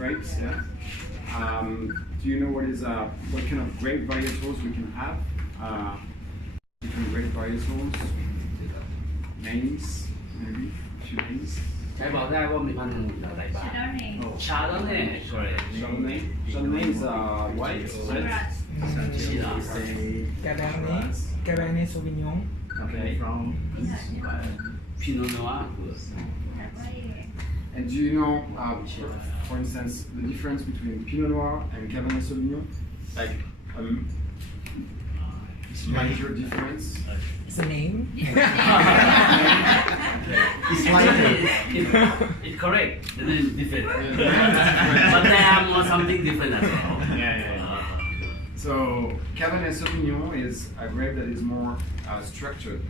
grapes. Yeah. Do you know what kind of grape varietals we can have? Different grape varietals. Names, maybe a few names. ใช้บอกได้ว่ามีพันธุ์อะไรบ้าง Chardonnay correct Chardonnay is white, red. Cabernet Sauvignon. Okay. from Pinot Noir And do you know, for instance, the difference between Pinot Noir and Cabernet Sauvignon? Like major difference? It's a name. it's it's correct the name is different but they are more something different as well So Cabernet Sauvignon is a grape that is more structured,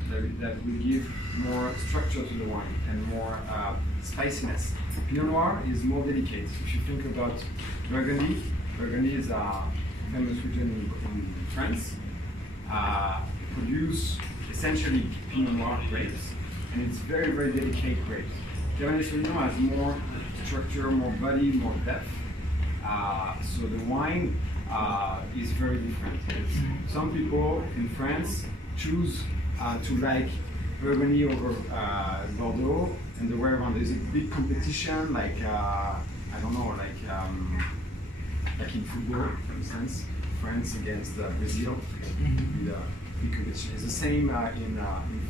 that will give more structure to the wine and more spiciness. Pinot Noir is more delicate. If you think about Burgundy, Burgundy is a famous region in France. Produce essentially Pinot Noir grapes, and it's very, very delicate grapes. Cabernet Sauvignon has more structure, more body, more depth. So the wine is very different. Some people in France choose to like Burgundy over Bordeaux, and the way around. There's a big competition, like I don't know, like in football, for instance, France against Brazil. Big competition. It's the same in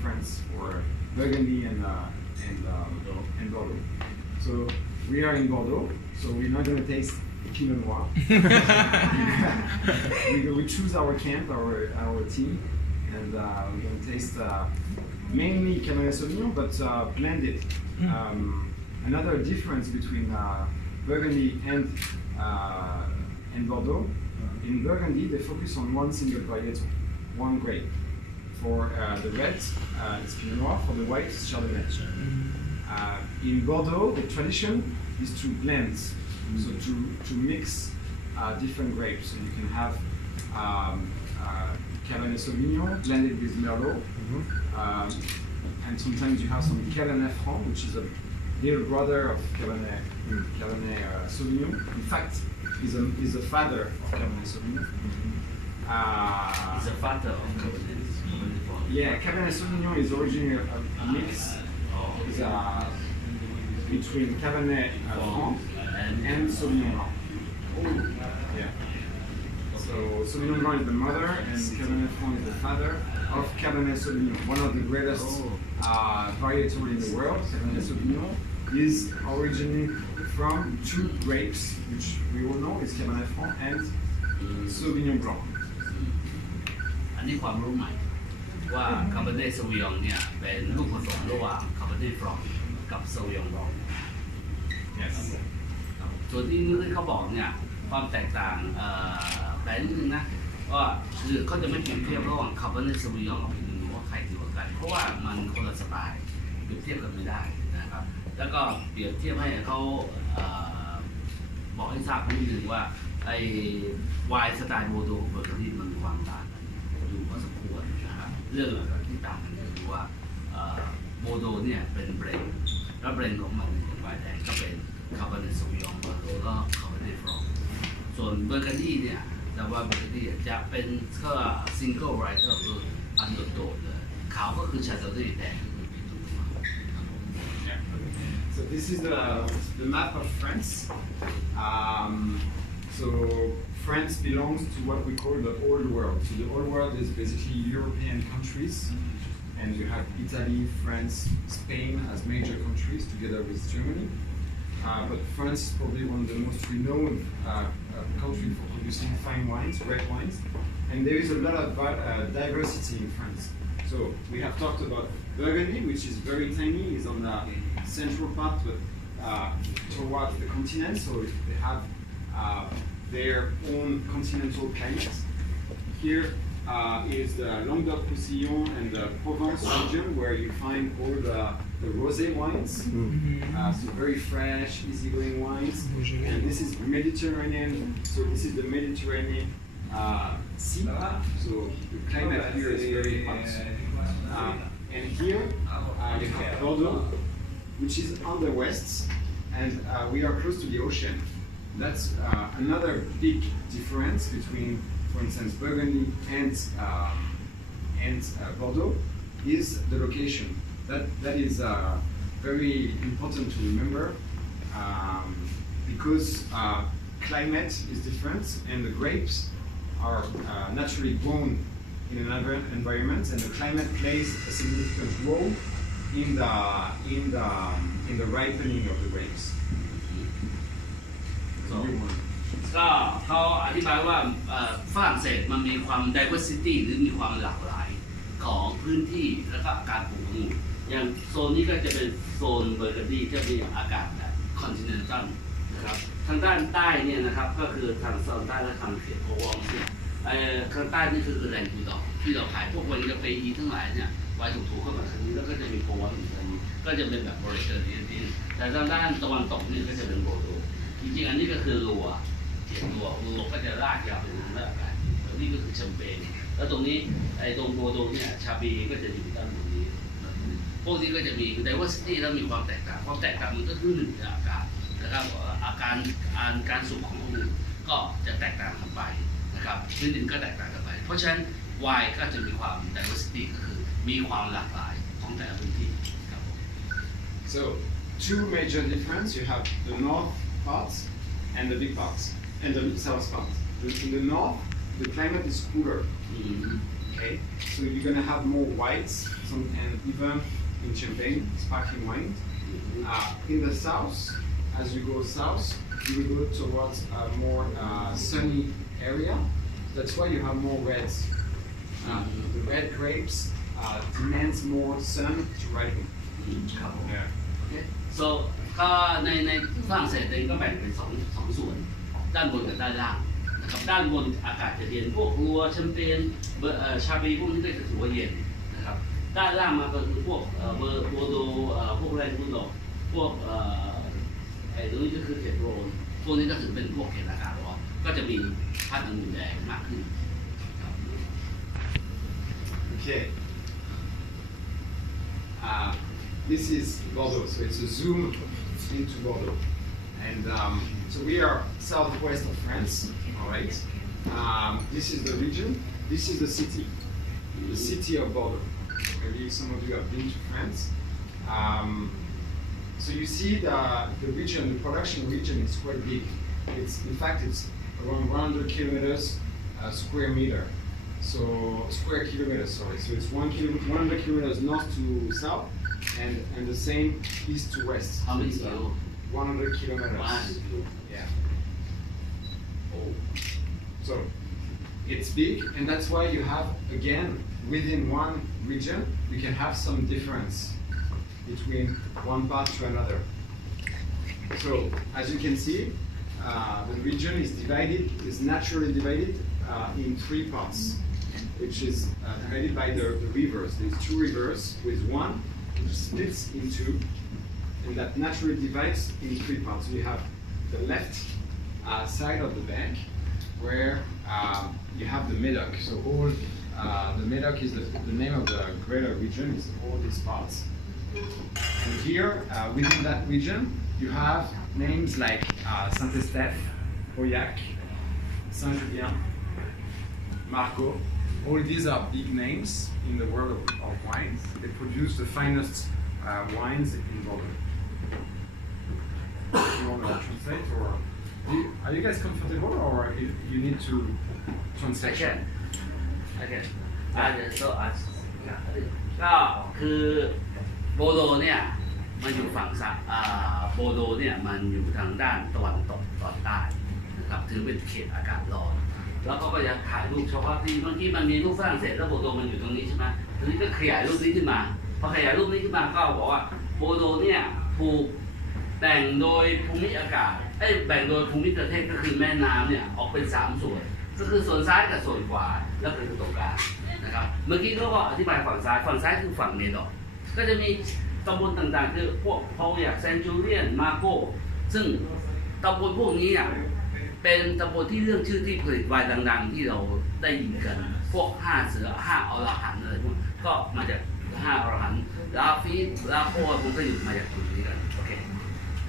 France for Burgundy and Bordeaux. So we are in Bordeaux, so we're not going to taste Pinot Noir. we choose our camp, our team, and we're going to taste mainly Cabernet Sauvignon, but blended. Another difference between Burgundy and Bordeaux, in Burgundy they focus on one single varietal, one grape. For the red, it's Pinot Noir. For the white, it's Chardonnay. In Bordeaux, the tradition is to blend, so to mix different grapes. So you can have Cabernet Sauvignon blended with Merlot, and sometimes you have some Cabernet Franc, which is a little brother of Cabernet Sauvignon. In fact, is the father of Cabernet Sauvignon. it's a factor of Cabernet Yeah, Cabernet Sauvignon is originally a mix between Cabernet Franc and Sauvignon Blanc. Yeah. So Sauvignon Blanc is the mother and Cabernet Franc is the father of Cabernet Sauvignon. One of the greatest varietal in the world, Cabernet Sauvignon, is originally from two grapes, which we all know is Cabernet Franc and Sauvignon Blanc. อันนี้ความรู้ใหม่ว่า Cabernet Sauvignon เนี่ยเป็นลูกผสมระหว่าง Cabernet Franc กับ Sauvignon Blanc Yes. ส่วนที่เขาบอกเนี่ยความแตกต่างแต่นิดนึงนะว่าคือเขาจะไม่เปรียบเทียบระหว่าง Cabernet Sauvignon กับ Pinot Noir ว่าใครดีกว่ากันเพราะว่ามันคนละสไตล์เปรียบเทียบกันไม่ได้นะครับแล้วก็เปรียบเทียบให้เขาบอกให้ทราบนิดนึงว่าไอ้ไวน์สไตล์โบโดเบอร์นี่มันมีความต่างกันอยู่พอสมควรนะครับเรื่องที่ต่างกันคือว่าโบโดเนี่ยเป็นเบรนด์แล้วเบรนด์ของมันเป็นไวน์แดงก็เป็นคาร์บอเนตโซวิองแล้วก็คาร์บอเนตฟรองส่วนเบอร์กันดี้เนี่ยแต่ว่าเบอร์กันดี้จะเป็นก็ซิงเกิลไรเตอร์คืออันโดดๆเลยขาวก็คือชาโดว์แดงก็คือพิจูมา So this is the map of France. So France belongs to what we call the old world. So the old world is basically European countries, and you have Italy, France, Spain as major countries together with Germany. But France is probably one of the most renowned countries for producing fine wines, red wines, and there is a lot of diversity in France. So we have talked about Burgundy, which is very tiny, is on the central part, but towards the continent. So they have their own continental climate. Here is the Languedoc-Roussillon and the Provence region, where you find all the rosé wines. So very fresh, easygoing wines. And this is Mediterranean. So this is the Mediterranean sea. So the climate here is very hot. And here you have Bordeaux, which is on the west, and we are close to the ocean. That's another big difference between, for instance, Burgundy and Bordeaux is the location. That is very important to remember because climate is different and the grapes are naturally grown in another environment, and the climate plays a significant role in the ripening of the grapes. ก็เขาอธิบายว่าฝรั่งเศสมันมีความ diversity หรือมีความหลากหลายของพื้นที่แล้วก็การปลูกองุ่นอย่างโซนนี้ก็จะเป็นโซนเบอร์เกอรี่ที่มีอากาศแบบคอนติเนนตัลนะครับทางด้านใต้เนี่ยนะครับก็คือทางโซนใต้และทางเขตโอวองเนี่ยทางใต้นี่คือแหล่งที่เราขายพวกไวน์กาแฟทั้งหลายเนี่ยไวน์ถูกๆเข้ามาทางนี้แล้วก็จะมีโอวองอยู่ทางนี้ก็จะเป็นแบบบริเตอร์นี่แต่ทางด้านตะวันตกนี่ก็จะเป็นโบโดจริงๆอันนี้ก็คือลัวก็จะลากยาวไปถึงระดับการตรงนี้ก็คือแชมเปญแล้วตรงนี้ไอ้ตรงโบโดเนี่ยชาบีก็จะอยู่ด้านบนนี้พวกนี้ก็จะมี diversity แล้วมีความแตกต่างมันก็คือหนึ่งจากอากาศนะครับการสุกขององุ่นก็จะแตกต่างกันไปนะครับพื้นดินก็แตกต่างกันไปเพราะฉะนั้นไวน์ก็จะมีความ diversity ก็คือมีความหลากหลายของแต่ละพื้นที่ครับ So two major difference. You have the north parts and the big parts. And the south part. In the north, the climate is cooler. Okay, so you're gonna have more whites, and even in champagne, sparkling wine. In the south, as you go south, you will go towards a more sunny area. That's why you have more reds. The red grapes demands more sun to ripen. Yeah. Okay. So ก็ในฝรั่งเศสเองก็แบ่งเป็นสองส่วนด้านบนกับด้านล่างนะครับด้านบนอากาศจะเย็นพวกรัวแชมเปญชาบีพวกนี้ก็จะถือว่าเย็นนะครับด้านล่างมาก็คือพวกเบอร์โบโดพวกแรนบุลโลพวกไอ้ตรงนี้ก็คือเขตโรนพวกนี้ก็ถือเป็นพวกเขตอากาศร้อนก็จะมีพันธุ์องุ่นแดงมากขึ้น Okay. This is Bordeaux, so it's a zoom into Bordeaux. And so we are southwest of France, all right? This is the region, this is the city of Bordeaux. Maybe some of you have been to France. So you see the region, the production region is quite big. In fact, it's around 100 kilometers square meter. So square kilometers, sorry. So it's 100 kilometers north to south, and the same east to west. How many kilometers? 100 kilometers. Yeah. Oh. So it's big, and that's why you have, again, within one region, you can have some difference between one part to another. So as you can see, the region is naturally divided in three parts, which is divided by the rivers. There's two rivers with one which splits in two, and that naturally divides in three parts. So you have the left side of the bank, where you have the Medoc. So all the Medoc is the name of the greater region. Is all these parts. And here, within that region, you have names like Saint-Estèphe, Pauillac, Saint-Julien, Margaux. All these are big names in the world of wines. They produce the finest wines in Bordeaux. You want to translate, or are you guys comfortable, or you need to translate? Okay. So ก็คือโบโดเนี่ยมันอยู่ฝั่งโบโดเนี่ยมันอยู่ทางด้านตะวันตกตอนใต้นะครับถือเป็นเขตอากาศร้อนแล้วก็จะถ่ายรูปเฉพาะที่เมื่อกี้มันมีรูปฝรั่งเศสแล้วโบโดมันอยู่ตรงนี้ใช่ไหมทีนี้ก็ขยายรูปนี้ขึ้นมาพอขยายรูปนี้ขึ้นมาก็บอกว่าโบโดเนี่ยถูกแบ่งโดยภูมิอากาศแบ่งโดยภูมิประเทศก็คือแม่น้ำเนี่ยออกเป็น3ส่วนก็คือส่วนซ้ายกับส่วนขวาแล้วก็คือตรงกลางนะครับเมื่อกี้เขาก็อธิบายฝั่งซ้ายคือฝั่งเมดอกก็จะมีตำบลต่างๆคือพวกพาวยักเซนจูเลียนมาโก้ซึ่งตำบลพวกนี้เป็นตำบลที่เรื่องชื่อที่ผลิตไวน์ดังๆที่เราได้ยินกันพวก5เสือ5อรหันต์อะไรพวกก็มาจาก5อรหันต์ลาฟีลาโคมันก็อยู่มาจากตรงนี้กันโอเค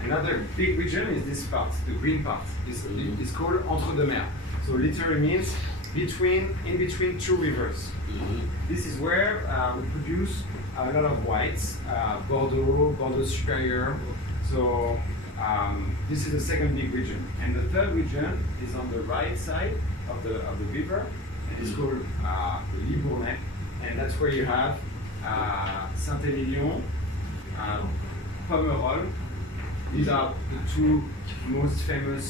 Another big region is this part, the green part. It's called Entre deux mers. So literally means in between two rivers. This is where we produce a lot of whites, Bordeaux, Bordeaux Superior. So this is the second big region. And the third region is on the right side of the river. And it's called the Bordaeaux. And that's where you have Saint-Émilion, Pomerol. These are the two most famous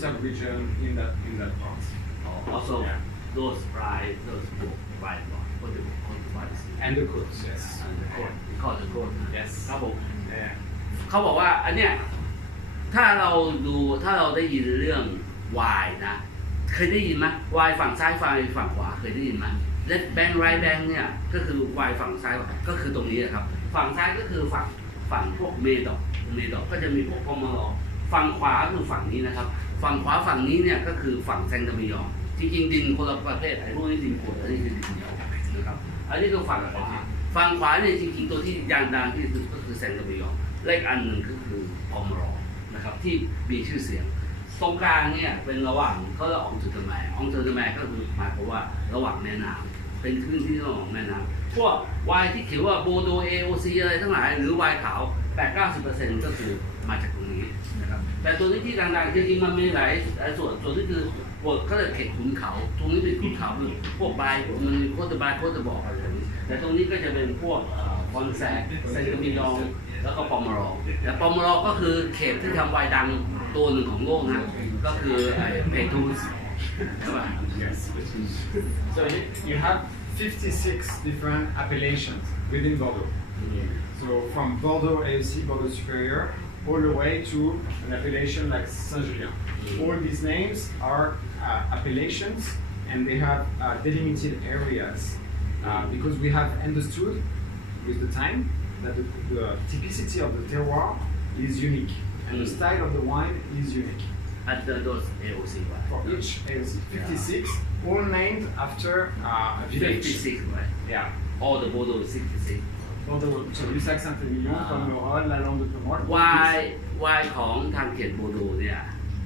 sub-regions in that part. Also Yeah. those bright what the white And the coast, yes. and the court called the court Yes. ครับผม Yeah. เขาบอกว่าอันเนี้ยถ้าเราได้ยินเรื่องวายนะเคยได้ยินไหมวายฝั่งซ้ายวายฝั่งขวาเคยได้ยินไหมและแบงค์ไรแบงค์เนี่ยก็คือวายฝั่งซ้ายก็คือตรงนี้นะครับฝั่งซ้ายก็คือฝั่งพวกเมดอกก็จะมีพวกพอมรอฝั่งขวาคือฝั่งนี้นะครับฝั่งขวาฝั่งนี้เนี่ยก็คือฝั่งแซงตามิยองจริงๆดินคนละประเภทไอ้พวกนี้ดินกรวดอันนี้คือดินเหนียวนะครับอันนี้คือฝั่งขวาเนี่ยจริงๆตัวที่ยางดังที่สุดก็คือแซงตามิยองและอีกอันหนึ่งก็คือพอมรอนะครับที่มีชื่อเสียงตรงกลางเนี่ยเป็นระหว่างเขาเรียกองค์จุดแม่ก็คือหมายความว่าระหว่างแม่น้ำเป็นพื้นที่ระหว่างแม่น้ำพวกวายที่เขียนว่าโบโด AOC อะไรทั้งหลายหรือวายขาว 8-90% ก็คือมาจากตรงนี้นะครับแต่ตัวนี้ที่ดังๆจริงๆมันมีหลายส่วนที่คือพวกเขาเรียกเขตขุนเขาตรงนี้เป็นขุนเขาคือพวกบายมันมีโคตรบอกอะไรแบบนี้แต่ตรงนี้ก็จะเป็นพวกคอนแซนต์มิยองแล้วก็ปอมรอแต่ปอมรอก็คือเขตที่ทำวายดังตัวหนึ่งของโลกนะก็คือเพทูสใช่ป่ะ Yes. So you have 56 different appellations within Bordeaux. So from Bordeaux AOC, Bordeaux Superior, all the way to an appellation like Saint-Julien. All these names are appellations and they have delimited areas because we have understood with the time that the typicity of the terroir is unique and the style of the wine is unique. At those AOC For each AOC, 56, all named after a village. 56 right Yeah. all the Bordeaux is 66 Bordeaux, so Lussac, Saint-Émilion, Pomerol, la Lande de Pomerol. วายของทางเขตโบโดเนี่ย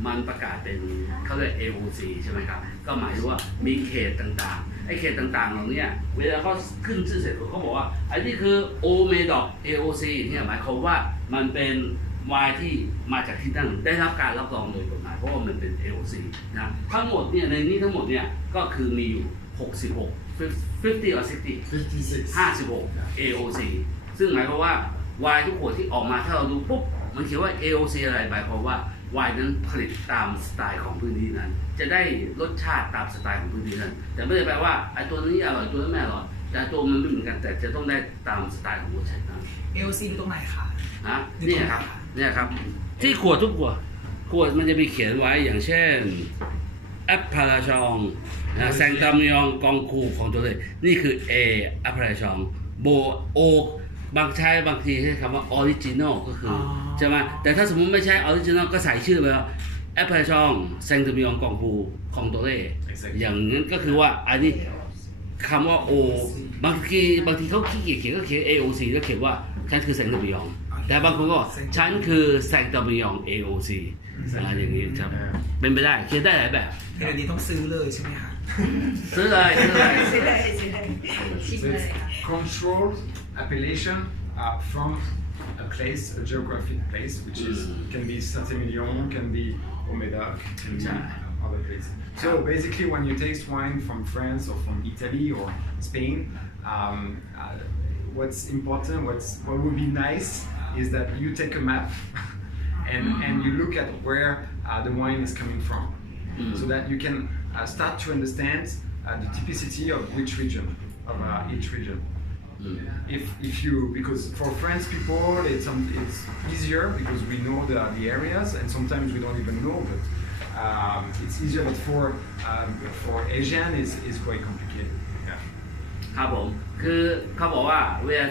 มันประกาศเป็นเขาเรียก AOC ใช่ไหมครับก็หมายถึงว่ามีเขตต่างๆไอ้เขตต่างๆเหล่านี้เวลาเขาขึ้นชื่อเสร็จเขาบอกว่าไอ้นี่คือโอเมดอก AOC เนี่ยหมายความว่ามันเป็นวายที่มาจากที่นั่นได้รับการรับรองโดยกฎหมายเพราะว่ามันเป็น AOC นะทั้งหมดเนี่ยในนี้ทั้งหมดเนี่ยก็คือมีอยู่66 50 or 60 56 AOC ซึ่งหมายความว่าวายทุกขวดที่ออกมาถ้าเราดูปุ๊บมันเขียนว่า AOC อะไรหมายความว่าวายนั้นผลิตตามสไตล์ของพื้นที่นั้นจะได้รสชาติตามสไตล์ของพื้นที่นั้นแต่ไม่ได้แปลว่าไอ้ตัวนี้อร่อยตัวนั้นไม่อร่อยแต่ตัวมันไม่เหมือนกันแต่จะต้องได้ตามสไตล์ของรสชาตินั้น AOC อยู่ตรงไหนคะ เนี่ยครับที่ขวดทุกขวดมันจะมีเขียนไว้อย่างเช่นแอปพาราชองแซงตามยองกองคูของตัวเลยนี่คือ A แอปพาราชองโบโอบางทีใช้คำว่าออริจินอลก็คือใช่ไหมแต่ถ้าสมมติไม่ใช่ออริจินอลก็ใส่ชื่อไปแล้วแอปพาราชองแซงตามยองกองคูของตัวเลยอย่างนั้นก็คือว่าอันนี้คำว่าโอบางทีเขาขี้เกียจเขียนก็เขียน AOC แล้วเขียนว่าฉันคือแซงตามยองแต่บางคนก็ฉันคือแซงตามยอง AOC อย่างนี้ครับเป็นไปได้เขียนได้หลายแบบเดี๋ยวนี้ต้องซื้อเลยใช่ไหมคะ ซื้อเลย So it's controlled appellation from a place, a geographic place, which is can be Saint-Émilion, can be Médoc, can be other places. So basically, when you taste wine from France or from Italy or Spain, what's important, what would be nice, is that you take a map and you look at where the wine is coming from, so that you can start to understand the typicity of which region, of each region. If you, because for French people it's easier because we know the areas and sometimes we don't even know, but it's easier. But for Asian it's quite complicated. Yeah. ครับผมคือเขาบอกว่าเวลา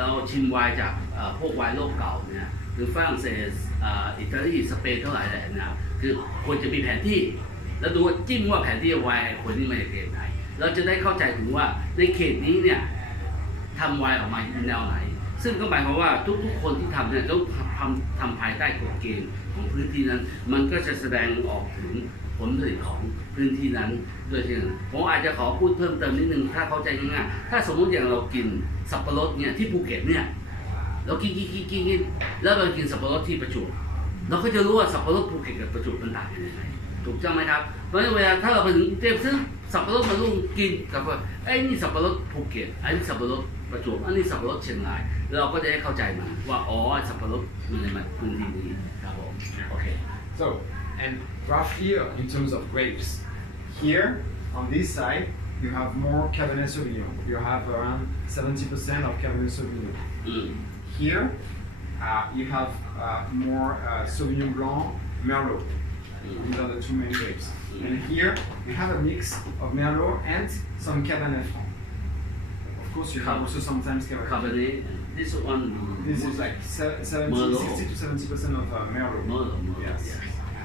เราชิมไวน์จากพวกไวน์โลกเก่าเนี่ยคือฝรั่งเศสอิตาลีสเปนเท่าไหร่แหละนะคือควรจะมีแผนที่แล้วดูว่าจิ้มว่าแผนที่ไวน์คนนี้มาจากเขตไหนเราจะได้เข้าใจถึงว่าในเขตนี้เนี่ยทำไวน์ออกมาแนวไหน ซึ่งก็หมายความว่าทุกๆคนที่ทำเนี่ยต้องทำภายใต้กฎเกณฑ์ของพื้นที่นั้นมันก็จะแสดงออกถึงผลผลิตของพื้นที่นั้นด้วยเช่นกันผมอาจจะขอพูดเพิ่มเติมนิดนึงถ้าเข้าใจง่ายๆถ้าสมมุติอย่างเรากินสับปะรดเนี่ยที่ภูเก็ตเนี่ยเรากินแล้วเรากินสับปะรดที่ประจวบเราก็จะรู้ว่าสับปะรดภูเก็ตกับประจวบมันต่างกันยังไงถูกต้องไหมครับเพราะฉะนั้นเวลาถ้าเราไปถึงเตรียมซื้อสับปะรดมาลุงกินกับว่าไอ้นี่สับปะรดภูเก็ตไอ้นี่สับปะรดประจวบอันนี้สับปะรดเชียงรายเราก็จะได้เข้าใจมันว่าอ๋อสับปะรดมันในพื้นที่นี้ครับผมโอเค So, and roughly in terms of grapes, here on this side you have more Cabernet Sauvignon. You have around 70% of Cabernet Sauvignon. Here you have more Sauvignon Blanc, Merlot. These are the two main grapes. And here you have a mix of Merlot and some Cabernet Franc. Of course, you have also sometimes Cabernet. This one. This is like 60 to 70% of Merlot. Merlot. Yes.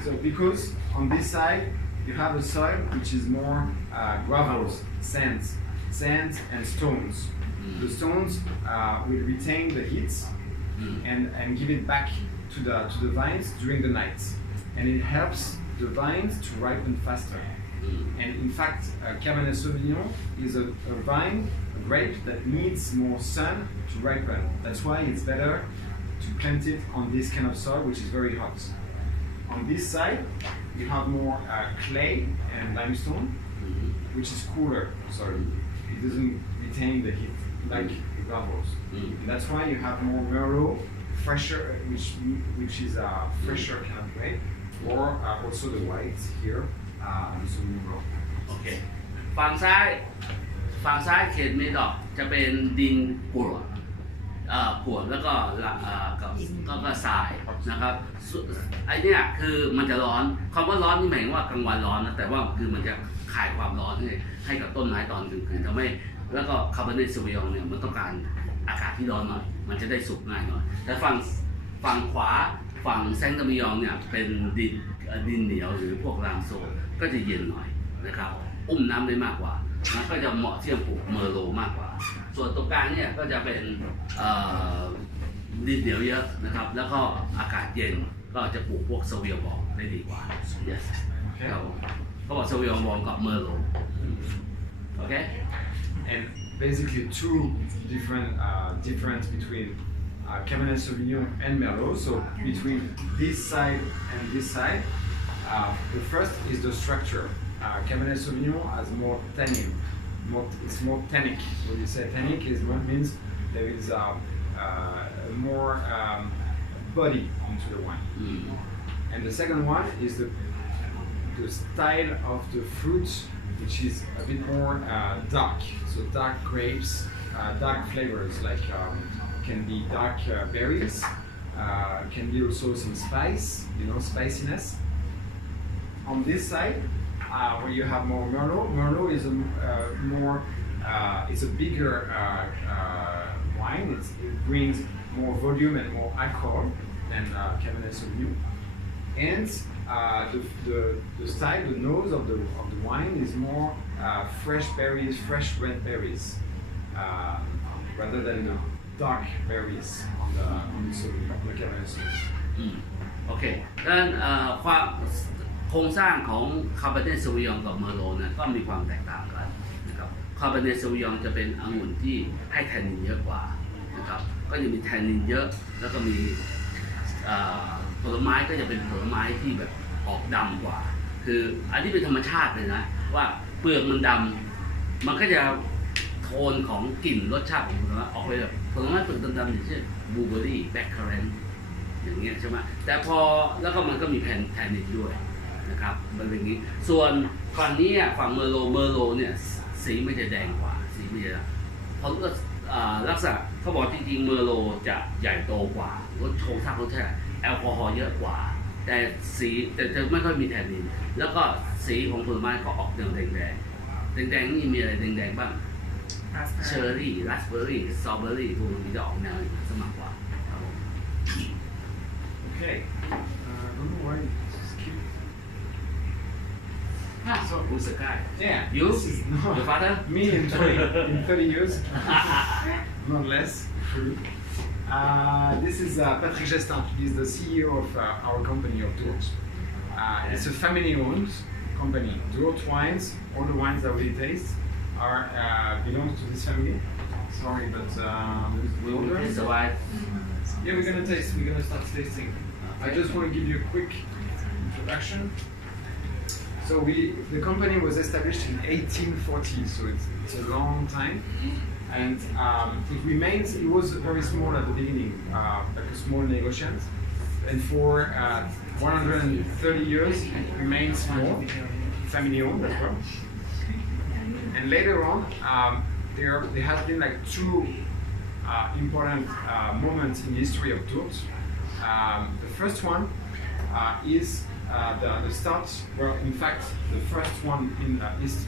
So because on this side you have a soil which is more gravels, sands, and stones. The stones will retain the heat and give it back to the vines during the night, and it helps the vines to ripen faster. And in fact, Cabernet Sauvignon is a grape that needs more sun to ripen. That's why it's better to plant it on this kind of soil, which is very hot. On this side, you have more clay and limestone, which is cooler. So it doesn't retain the heat like the gravels. And that's why you have more Merlot, fresher, which is a fresher kind of grape, or also the white here. โอเคฝั่งซ้ายเขตเมดอกจะเป็นดินกรวดแล้วก็ทรายนะครับไอเนี้ยคือมันจะร้อนคำว่าร้อนนี่หมายถึงว่ากลางวันร้อนนะแต่ว่าคือมันจะคายความร้อนให้กับต้นไม้ตอนกลางคืนทำให้แล้วก็คาร์บอเนตซูวิองเนี่ยมันต้องการอากาศที่ร้อนหน่อยมันจะได้สุกง่ายหน่อยแต่ฝั่งขวาฝั่งแซงตามิยองเนี่ยเป็นดินเหนียวหรือพวกรางโซนก็จะเย็นหน่อยนะครับอุ้มน้ำได้มากกว่านะก็จะเหมาะที่จะปลูกเมอร์โลมากกว่าส่วนตรงกลางเนี่ยก็จะเป็นดินเหนียวเยอะนะครับแล้วก็อากาศเย็นก็จะปลูกพวกสวียบองได้ดีกว่า yes เขาบอกสวียบองกับเมอร์โลโอเค and basically two difference between Cabernet Sauvignon and Merlot. So between this side and this side, the first is the structure. Cabernet Sauvignon has more tannin. It's more tannic. When you say tannic, means there is more body onto the wine. And the second one is the style of the fruit, which is a bit more dark. So dark grapes, dark flavors like can be dark berries, can be also some spice, spiciness. On this side, where you have more Merlot is it's a bigger wine. It brings more volume and more alcohol than Cabernet Sauvignon. And the style, the nose of the wine is more fresh berries, fresh red berries, rather than the dark berries on the Cabernet Sauvignon. โอเคดังนั้นความโครงสร้างของคาร์บอเนตซูวิองกับเมอร์โลเนี่ยก็มีความแตกต่างกันนะครับคาร์บอเนตซูวิองจะเป็นองุ่นที่ให้แทนนินเยอะกว่านะครับก็จะมีแทนนินเยอะแล้วก็มีผลไม้ก็จะเป็นผลไม้ที่แบบออกดำกว่าคืออันนี้เป็นธรรมชาติเลยนะว่าเปลือกมันดำมันก็จะโทนของกลิ่นรสชาติของผลไม้ออกไปแบบผลไม้เปลือกดำๆอย่างเช่นบลูเบอร์รี่แบล็คเคอร์เรนต์อย่างเงี้ยใช่ไหมแต่พอแล้วก็มันก็มีแทนนินด้วยนะครับมันเป็นอย่างนี้ส่วนฝั่งนี้ฝั่งเมอร์โลเนี่ยสีมันจะแดงกว่าสีมันจะเพราะลักษณะเขาบอกจริงๆเมอร์โลจะใหญ่โตกว่ารสโชงชาติรสชาติแอลกอฮอล์เยอะกว่าแต่สีแต่จะไม่ค่อยมีแทนนินแล้วก็สีของผลไม้ก็ออกแนวแดงนี่มีอะไรแดงบ้างเชอร์รี่ราสเบอร์รี่สตรอเบอร์รี่พวกนี้จะออกแนวสมัครกว่าครับผม Okay. Don't know why you skip. So who's the guy? Yeah. You? Your father? Me in 30 years. Not less. This is Patrick Gestin. He's the CEO of our company of Bordaeaux. It's a family-owned company. Bordaeaux wines, all the wines that we taste are belong to this family. Sorry, but Will taste the wine. yeah, we're gonna taste. We're gonna start tasting. I just want to give you a quick introduction. So the company was established in 1840, so it's a long time, and it remains. It was very small at the beginning, like a small negotiant, and for 130 years it remains small, family-owned as well. And later on, there has been like two important moments in the history of Bordaeaux. The first one is the start. Well, in fact, the first one is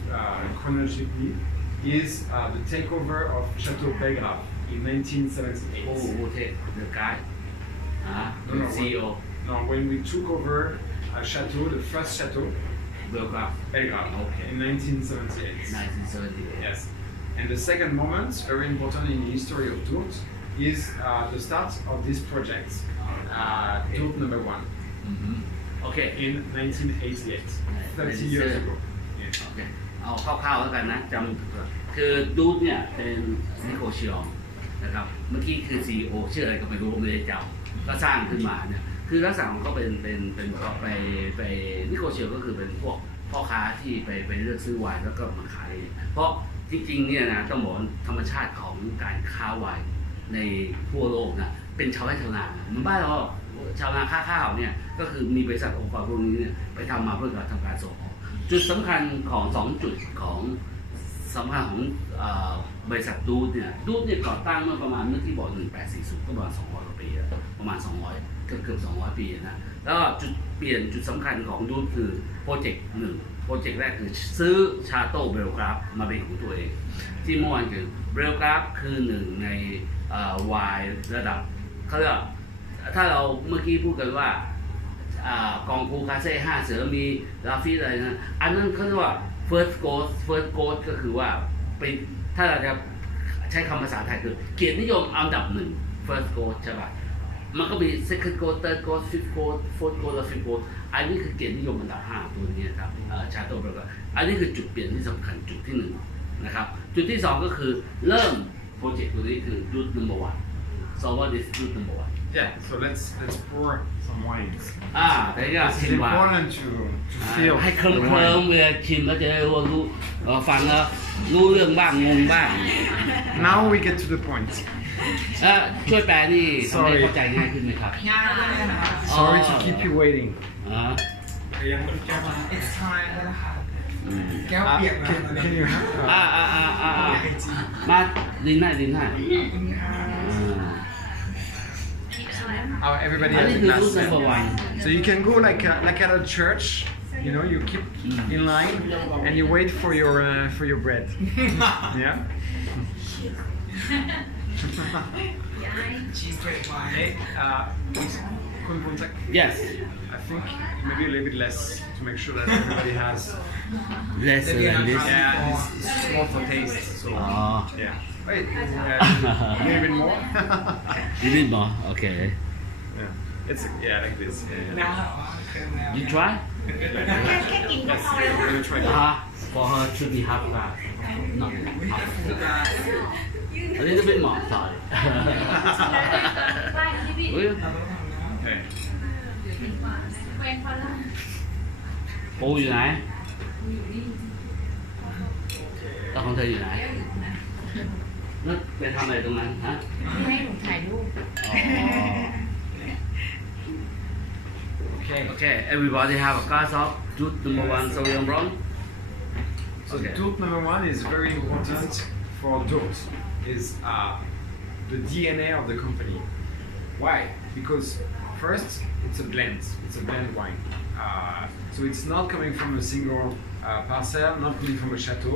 chronologically is the takeover of Chateau Belgrave in 1978. Who take the guy? No, CEO. No, when we took over Chateau, the first Chateau, Belgrave. Belgrave, Okay. in 1978. 1978. Yes. And the second moment, very important in the history of Bordaeaux, is the start of this project, Bordaeaux number 1, Okay. in 1988, 30 years ago. Yeah. โอเคเอาคร่าวๆแล้วกันนะจำคือดูดเนี่ยเป็นนิโคชิองนะครับเมื่อกี้คือ CEO ชื่ออะไรก็ไม่รู้ไม่ได้จำก็สร้างขึ้นมาเนี่ยคือลักษณะของเขาเป็นไปนิโคชิองก็คือเป็นพวกพ่อค้าที่ไปเลือกซื้อไวน์แล้วก็มาขายเพราะจริงๆเนี่ยนะต้องบอกธรรมชาติของการค้าไวน์ในทั่วโลกนะเป็นชาวไร่ชาวนาเหมือนบ้านเราชาวนาค้าข้าวเนี่ยก็คือมีบริษัทองค์กรพวกนี้เนี่ยไปทำมาเพื่อการทำการส่งออกจุดสำคัญของ2จุดของสำคัญของบริษัทดูดเนี่ยก่อตั้งเมื่อประมาณเมื่อที่บอก1840ก็ประมาณ200กว่าปีแล้วประมาณ200เกือบ200ปีนะแล้วจุดเปลี่ยนจุดสำคัญของดูดคือโปรเจกต์1โปรเจกต์แรกคือซื้อชาโต้เบลกราฟมาเป็นของตัวเองที่เมื่อวานคือเบลกราฟคือหนึ่งในไวน์ระดับเขาเรียกถ้าเราเมื่อกี้พูดกันว่ากองภูคาเซ่5เสือมีลาฟิอะไรนะอันนั้นเขาเรียกว่า first growth ก็คือว่าเป็นถ้าเราจะใช้คำภาษาไทยคือเกียรตินิยมอันดับ1 first growth ใช่ป่ะมันก็มี second growth third growth fifth growth fourth growth และ fifth growth อันนี้คือเกียรตินิยมอันดับ5ตัวนี้ครับชาโต้เบลกราฟอันนี้คือจุดเปลี่ยนที่สำคัญจุดที่1นะครับจุดที่2ก็คือเริ่มโปรเจกต์ตัวนี้คือ route number 1 so what is route number 1 Yeah, so let's pour some wines. แต่ก็ It's ชิมว่า important to feel ให้เคลิ้ the ม wine. เวลาชิมแล้วจะได้รู้ฟังแล้วรู้เรื่องบ้างงงบ้าง Now we get to the point. ช่วยแปลนี่ทำให้เข้าใจง่ายขึ้นไหมครับ ง่ายเลยนะคะ Sorry to keep you waiting. ยังไม่แก้วมา it's time แล้วนะคะแก้วเปียกมา Can you have? มาดินให้ Oh, everybody อัน has นี้ a คือ glass. รูป number 1 So you can go like at a church, you know, you keep in line and you wait for your bread. Yeah. cheese bread wine Hey, yes I think maybe a little bit less to make sure that everybody has. less than this Yeah, it's more for taste. So อ๋อ yeah. Wait, a little bit more. นิดนึงเหรอโอเค Yeah. It's like this. Yeah. น้ำเครื่องแล้ว you try Yes, we're gonna try that. for her to be half glass not half a little bit more sorry Okay. ปูอยู่ไหนแล้วของเธออยู่ไหนแล้วไปทำอะไรตรงนั้นฮะ ให้หนูถ่ายรูป Okay, everybody have a glass of juice number 1 sodium rum. So Okay. Bordaeaux number 1 is very important for Bordaeaux. Is the DNA of the company. Why? Because first, it's a blend. It's a blend wine. So it's not coming from a single parcel, not coming from a chateau.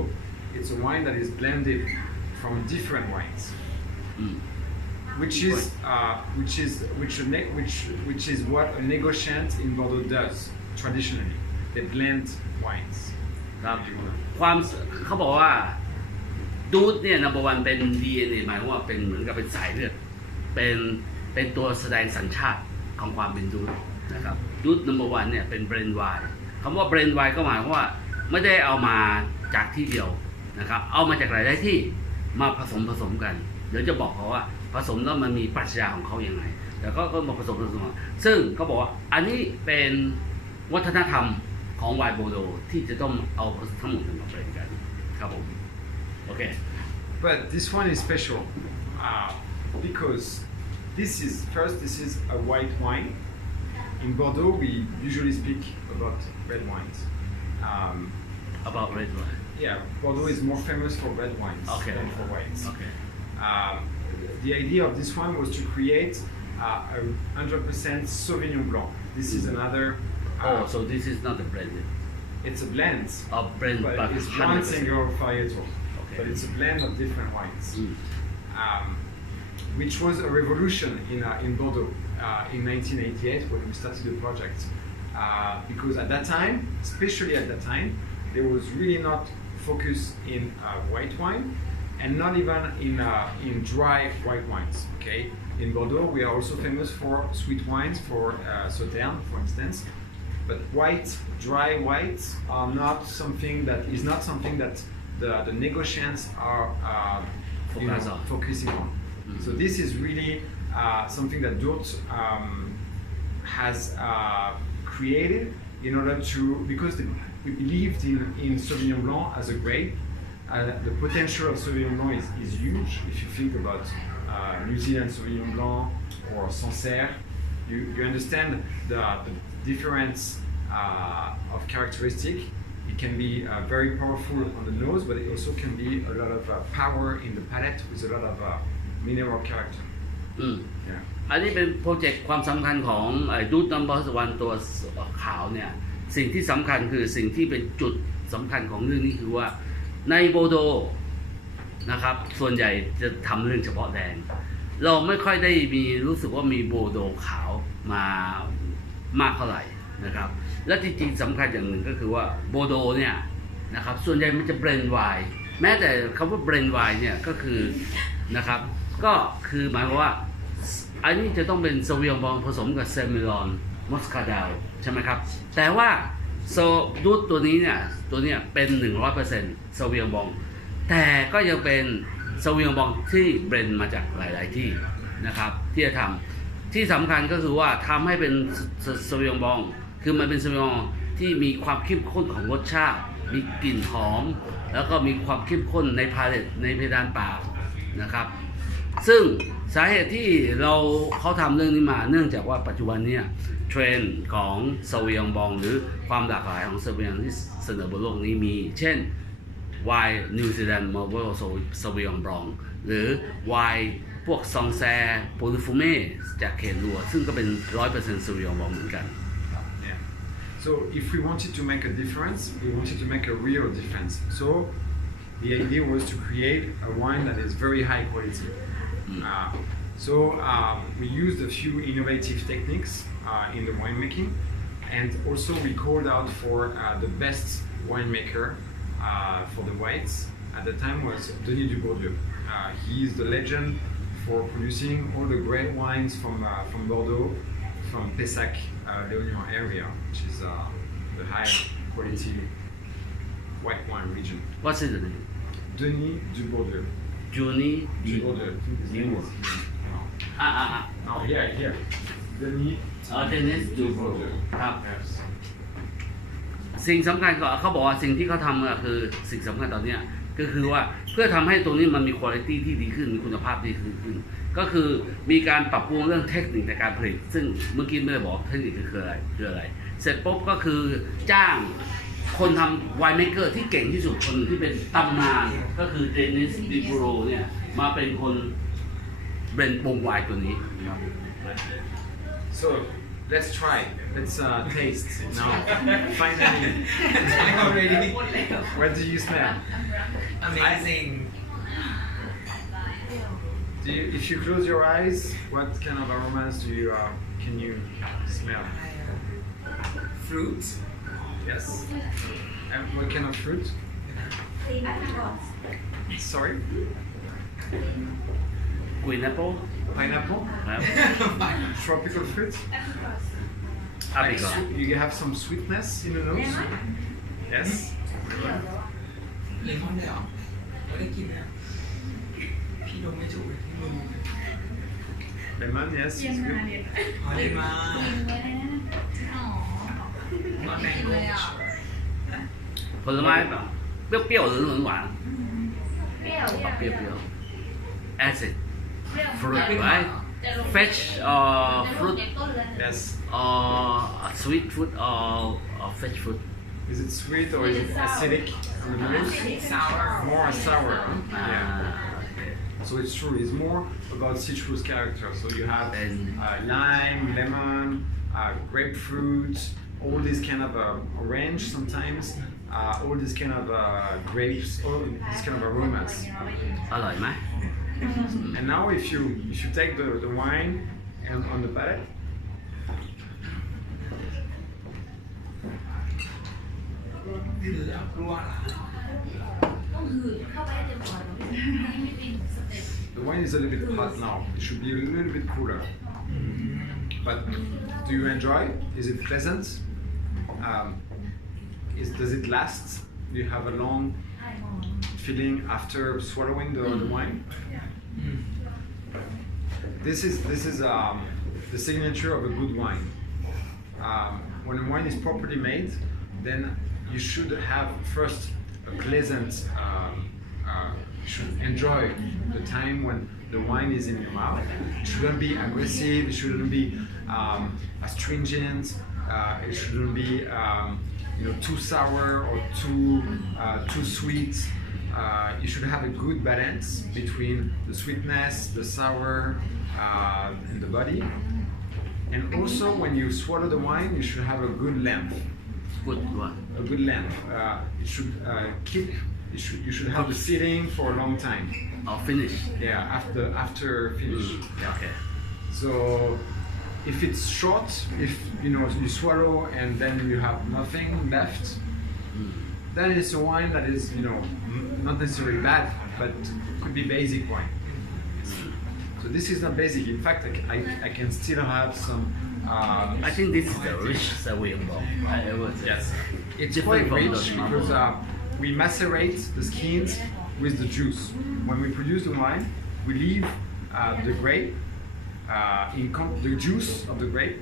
It's a wine that is blended from different wines. Which is what a negotiant in Bordeaux does traditionally. They blend wines. ครับความเขาบอกว่าดูดเนี่ย number 1เป็น DNA หมายความว่าเป็นเหมือนกับเป็นสายเลือด เป็นตัวแสดงสัญชาติของความเป็นดูดนะครับดูด number 1เนี่ยเป็นเบรนด์ไวน์คำว่าเบรนด์ไวน์ก็หมายความว่าไม่ได้เอามาจากที่เดียวนะครับเอามาจากหลายที่มาผสมกันเดี๋ยวจะบอกเขาว่าผสมแล้วมันมีปรัชญาของเขาอย่างไรแล้วก็มาผสมซึ่งเขาบอกว่าอันนี้เป็นวัฒนธรรมของไวน์โบโดที่จะต้องเอาทั้งหมดมาเบรนด์กันครับผมโอเค But this one is special because this is a white wine. In Bordeaux, we usually speak about red wines. about red wine Yeah, Bordeaux is more famous for red wines than for whites. Okay. The idea of this one was to create a 100% Sauvignon Blanc. This is another. So this is not a blend. It's a blend. A blend, but it's 100%. one single varietal. Okay. But it's a blend of different wines, which was a revolution in Bordeaux in 1988 when we started the project. Because at that time, especially at that time, there was really not focus in white wine and not even in dry white wines. Okay, in Bordeaux we are also famous for sweet wines, for Sauterne, for instance. But dry whites are not something that the negociants are focusing on. So this is really something that Durt has created in order to, because we believed in Sauvignon Blanc as a grape. The potential of Sauvignon Blanc is huge. If you think about New Zealand Sauvignon Blanc or Sancerre, you understand the difference of characteristic. It can be very powerful on the nose, but it also can be a lot of power in the palate with a lot of mineral character. Yeah. อันนี้เป็นโปรเจกต์ความสำคัญของดูดนัมเบอร์วันตัวขาวเนี่ยสิ่งที่สำคัญคือสิ่งที่เป็นจุดสำคัญของเรื่องนี้คือว่าในโบโดนะครับส่วนใหญ่จะทำเรื่องเฉพาะแดงเราไม่ค่อยได้มีรู้สึกว่ามีโบโดขาวมามากเท่าไหร่นะครับและจริงๆสำคัญอย่างหนึ่งก็คือว่าโบโดเนี่ยนะครับส่วนใหญ่มันจะเบรนด์ไวน์แม้แต่คำว่าเบรนด์ไวน์เนี่ยก็คือนะครับก็คือหมายความว่าอันนี้จะต้องเป็นซาวิยองบองผสมกับเซมิลอนมอสคาเดลใช่ไหมครับแต่ว่าดูดตัวนี้เนี่ยเป็น 100% ซาวิยองบองแต่ก็ยังเป็นซาวิยองบองที่เบรนด์มาจากหลายๆที่นะครับที่จะทำที่สำคัญก็คือว่าทำให้เป็นซาวิยองบองคือมันเป็นซาวิยองที่มีความเข้มข้นของรสชาติมีกลิ่นหอมแล้วก็มีความเข้มข้นในพาเลตในเพดานปากนะครับซึ่งสาเหตุที่เขาทำเรื่องนี้มาเนื่องจากว่าปัจจุบันเนี่ยเทรนด์ของซาวิยองบองหรือความหลากหลายของซาวิยองที่เสนอบนโลกนี้มีเช่นไวน์นิวซีแลนด์มาร์เวลซาวิยองบองหรือไวน์พวกซองแซโพลิฟูเม่จากเขตรัวซึ่งก็เป็น 100% ซาวิยองบองเหมือนกัน So if we wanted to make a difference, we wanted to make a real difference. So the idea was to create a wine that is very high quality. We used a few innovative techniques in the winemaking, and also we called out for the best winemaker for the whites. At the time was Denis du Bordaeaux. He is the legend for producing all the great wines from Bordeaux, from Pessac, Léognan area, which is the high quality white wine region. What's his name? Denis du Bordaeaux. Denis du Bordaeaux. His name is here. Denis du Bordaeaux ครับสิ่งสำคัญก็เขาบอกว่าสิ่งที่เขาทำก็คือสิ่งสำคัญตอนนี้ก็คือว่าเพื่อทำให้ตรงนี้มันมีคุณภาพที่ดีขึ้นมีคุณภาพดีขึ้นก็คือมีการปรับปรุงเรื่องเทคนิคในการผลิตซึ่งเมื่อกี้ไม่ได้บอกเทคนิคคืออะไรเสร็จปุ๊บก็คือจ้างคนทำไวน์เมกเกอร์ที่เก่งที่สุดคนที่เป็นตำนานก็คือเดนิส ดิบูโรเนี่ยมาเป็นคนเบรนด์ปรุงไวน์ตัวนี้ So let's try. Let's taste now. Finally. Already. What do you smell? Amazing. If you close your eyes, what kind of aromas can you smell? Fruit. Yes. And what kind of fruit? กุยแอปเปิล pineapple, ครับ tropical fruit. อาบิโก You have some sweetness in the nose. Yes. เลมอนได้เหรอไม่ได้กินเนี่ยพี่ดมไม่ถูกเลยพี่ดม Lemon, yes. เยี่ยม It's มา good. เนี่ย พอได้มา กินไว้เลยนะอ๋อ ตอนแรก กิน ก็ เลยอ่ะ ผลไม้แบบเปรี้ยวๆหรือหวาน เปรี้ยว ๆเปรี้ยวๆ acid เปรี้ยว fruit right แต่ลง fresh แต่ลง fruit จากต้นเลย Yes. sweet fruit or fresh fruit Is it sweet or is it acidic on the nose? sour More sour. Yeah. okay. So it's true. It's more about citrus character. So you have And lime, lemon, grapefruit, all these kind of orange sometimes, all these kind of grapes, all these kind of aromas. อร่อยไหม And now if you take the wine and on the palate, คือรัวล่ะ ต้องหืดเข้าไปให้เต็มปอดไม่เป็นสเต็ป the wine is a little bit hot now. It should be a little bit cooler. But do you enjoy? Is it pleasant? Does it last? Do you have a long ไอ้หมอ feeling after swallowing the wine? This is the signature of a good wine. When a wine is properly made, then you should have first a pleasant. You should enjoy the time when the wine is in your mouth. It shouldn't be aggressive. It shouldn't be astringent. It shouldn't be too sour or too sweet. You should have a good balance between the sweetness, the sour, in the body. And also, when you swallow the wine, you should have a good length. good one A good length. It should keep. You should have the sitting for a long time. or finish Yeah, after finish. Yeah. okay So, if it's short, if you swallow and then you have nothing left, then it's a wine that is not necessarily bad, but could be basic wine. So this is not basic. In fact, I can still have some. I think this is the rich Sauvignon Blanc I would say Yes, it's Different quite from rich the because normal. we macerate the skins with the juice. When we produce the wine, we leave the grape, the juice of the grape,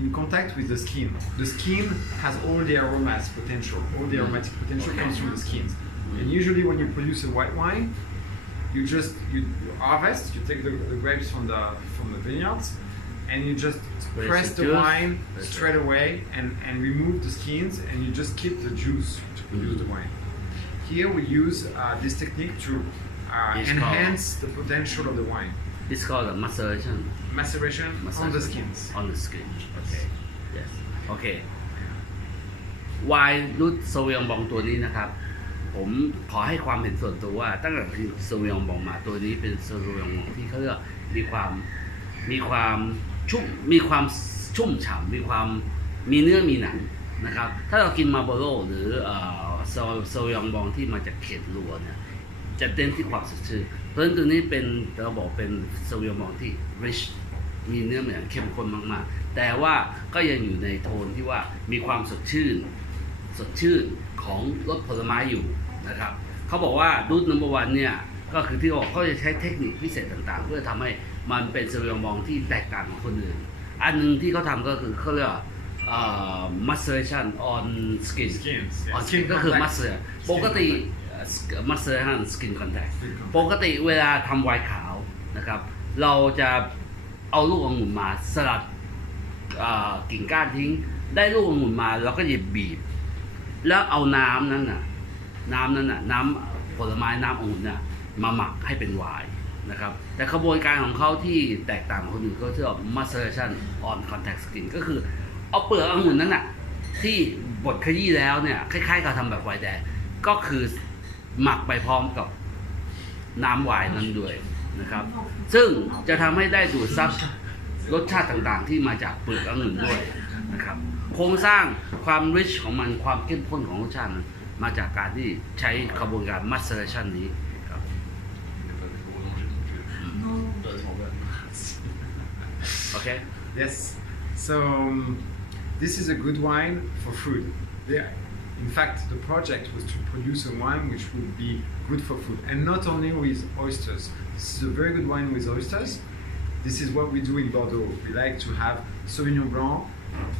in contact with the skin. The skin has all the aromas potential. All the aromatic potential comes from the skins. And usually, when you produce a white wine, you harvest. You take the grapes from the vineyards, and you just Press press the the juice. wine Press it. straight away and remove the skins, and you just keep the juice to produce the wine. Here we use this technique to It's enhance the potential of the wine. it's called a maceration Maceration on the skins. on the skin okay yes okay ไวน์รุ่นโซเวียงบองตัวนี้นะครับ ผมขอให้ความเห็นส่วนตัวว่าตั้งแต่โซเวียงบองมาตัวนี้เป็นโซเวียงบองที่เขาเรียกมีความชุ่มฉ่ำมีเนื้อมีหนังนะครับ ถ้าเรากินมาโบโรหรือโซเวียงบองที่มาจากเขตรัวเนี่ยจะเน้นที่ความสดชื่นเพราะฉะนั้นตัวนี้เป็นเราบอกเป็นโซเวียงบองที่ rich มีเนื้อเหมือนเข้มข้นมากๆแต่ว่าก็ยังอยู่ในโทนที่ว่ามีความสดชื่นของรสผลไม้อยู่นะครับเขาบอกว่าดูดนัมเบอร์วันเนี่ยก็คือที่เขาจะใช้เทคนิคพิเศษต่างๆ เพื่อทำให้มันเป็นโซเวียงบองที่แตกต่างของคนอื่นอันหนึงที่เขาทำก็คือเขาเรียกว่าmaceration on skin Skins, yeah. on skin ก็คือ macer ปกติ maceration skin contact ปกติเวลาทำไวน์ขาวนะครับเราจะเอาลูกองุ่นมาสลัดกิ่งก้านทิ้งได้ลูกองุ่นมาแล้วก็หยิบบีบแล้วเอาน้ำน้ำผลไม้น้ำองุ่นน่ะมาหมักให้เป็นไวน์นะครับแต่กระบวนการของเขาที่แตกต่างจากคนอื่นก็เรียกว่า maceration on contact skin ก็คือเอาเปลือกองุ่นนั้นน่ะที่บดขยี้แล้วเนี่ยคล้ายๆกับทำแบบไวน์แดงก็คือหมักไปพร้อมกับน้ำไวน์นั้นด้วยนะครับซึ่งจะทำให้ได้ดูดซับรสชาติต่างๆที่มาจากเปลือกองุ่นด้วยนะครับโครงสร้างความ rich ของมันความเข้มข้นของรสชาติมันมาจากการที่ใช้กระบวนการ maceration นี้ครับ Okay. Yes. So this is a good wine for food. In fact, the project was to produce a wine which would be good for food, and not only with oysters. This is a very good wine with oysters. This is what we do in Bordeaux. We like to have Sauvignon Blanc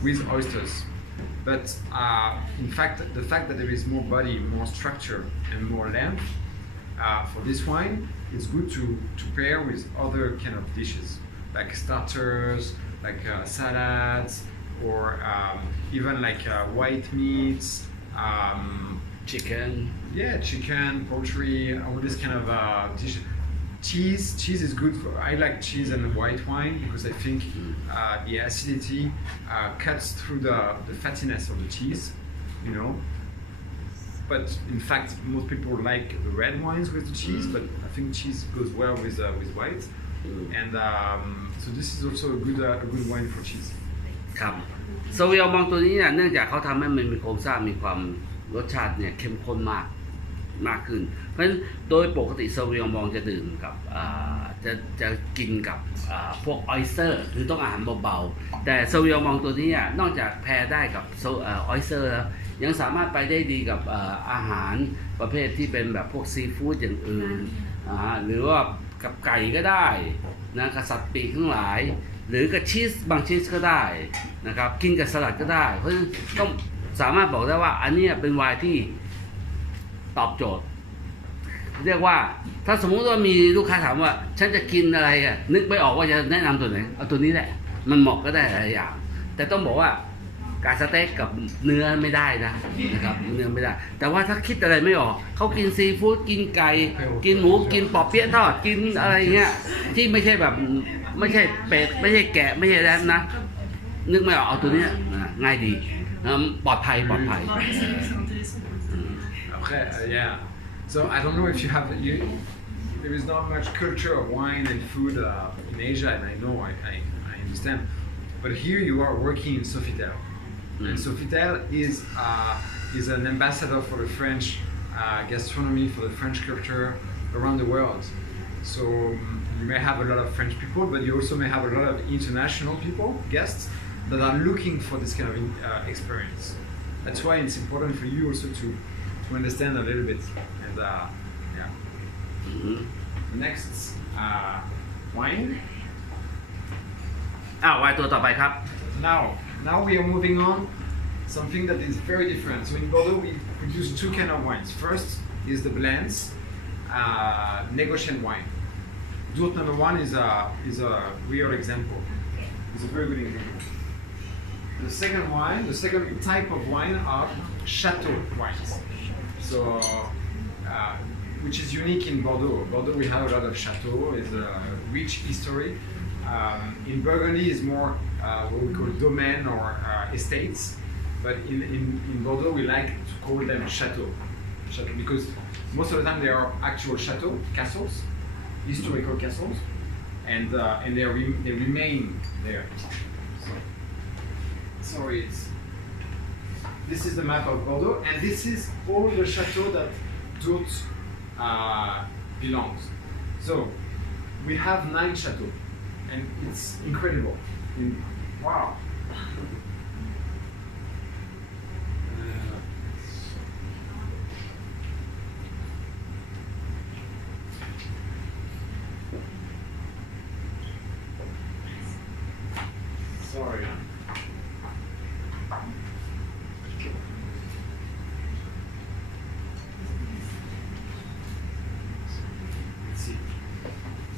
with oysters. But in fact, the fact that there is more body, more structure, and more length for this wine, it's good to pair with other kind of dishes, like starters, like salads, or even like white meats. Chicken. Yeah, chicken, poultry, all this kind of dishes. Cheese is good for. I like cheese and white wine because I think the acidity cuts through the fattiness of the cheese, you know. But in fact, most people like the red wines with the cheese, but I think cheese goes well with white. And so this is also a good wine for cheese. ครับโซวิยองบองตัวนี้เนี่ยเนื่องจากเขาทำให้มันมีโครงสร้างมีความรสชาติเนี่ยเข้มข้นมากขึ้นเพราะฉะนั้นโดยปกติโซวิยองบองจะดื่มกับจะกินกับพวกออยสเตอร์หรือต้องอาหารเบาๆแต่โซวิยองบองตัวนี้เนี่ยนอกจากแพรได้กับออยสเตอร์แล้วยังสามารถไปได้ดีกับอาหารประเภทที่เป็นแบบพวกซีฟู้ดอย่างอื่นหรือว่ากับไก่ก็ได้นะกับสัตว์ปีกทั้งหลายหรือกับชีสบางชีสก็ได้นะครับกินกับสลัดก็ได้เพราะฉะนั้นต้องสามารถบอกได้ว่าอันนี้เป็นไวน์ที่ตอบโจทย์เรียกว่าถ้าสมมุติว่ามีลูกค้าถามว่าฉันจะกินอะไรนึกไม่ออกว่าจะแนะนำตัวไหนเอาตัวนี้แหละมันเหมาะก็ได้หลายอย่างแต่ต้องบอกว่าการสเต็กกับเนื้อไม่ได้นะครับเนื้อไม่ได้แต่ว่าถ้าคิดอะไรไม่ออกเขากินซีฟู้ดกินไก่กินหมูกินปอเปี๊ยะทอดกินอะไรเงี้ยที่ไม่ใช่แบบไม่ใช่เป็ดไม่ใช่แกะไม่ใช่แล้วนะนึกไม่ออกเอาตัวนี้ง่ายดีปลอดภัยOkay, yeah. So I don't know if you have there is not much culture of wine and food in Asia, and I know I understand. But here you are working in Sofitel, and Sofitel is an ambassador for the French gastronomy, for the French culture around the world. So you may have a lot of French people, but you also may have a lot of international people, guests, that are looking for this kind of experience. That's why it's important for you also to understand a little bit. And yeah. The next wine. ไวน์ตัวต่อไปครับ Now we are moving on something that is very different. So in Bordeaux we produce two kind of wines. First is the blends, negociant wine. Dourt number 1 is a real example. It's a very good example. The second type of wine are chateau wines. So, which is unique in Bordeaux. Bordeaux we have a lot of chateau. It's a rich history. In Burgundy is more what we call domain or estates. But in Bordeaux we like to call them chateau because most of the time they are actual chateau, castles, historical castles, and they remain there. Sorry, this is the map of Bordeaux, and this is all the chateaux that Dourt belongs. So we have 9 chateaux, and it's incredible. Wow. Sorry.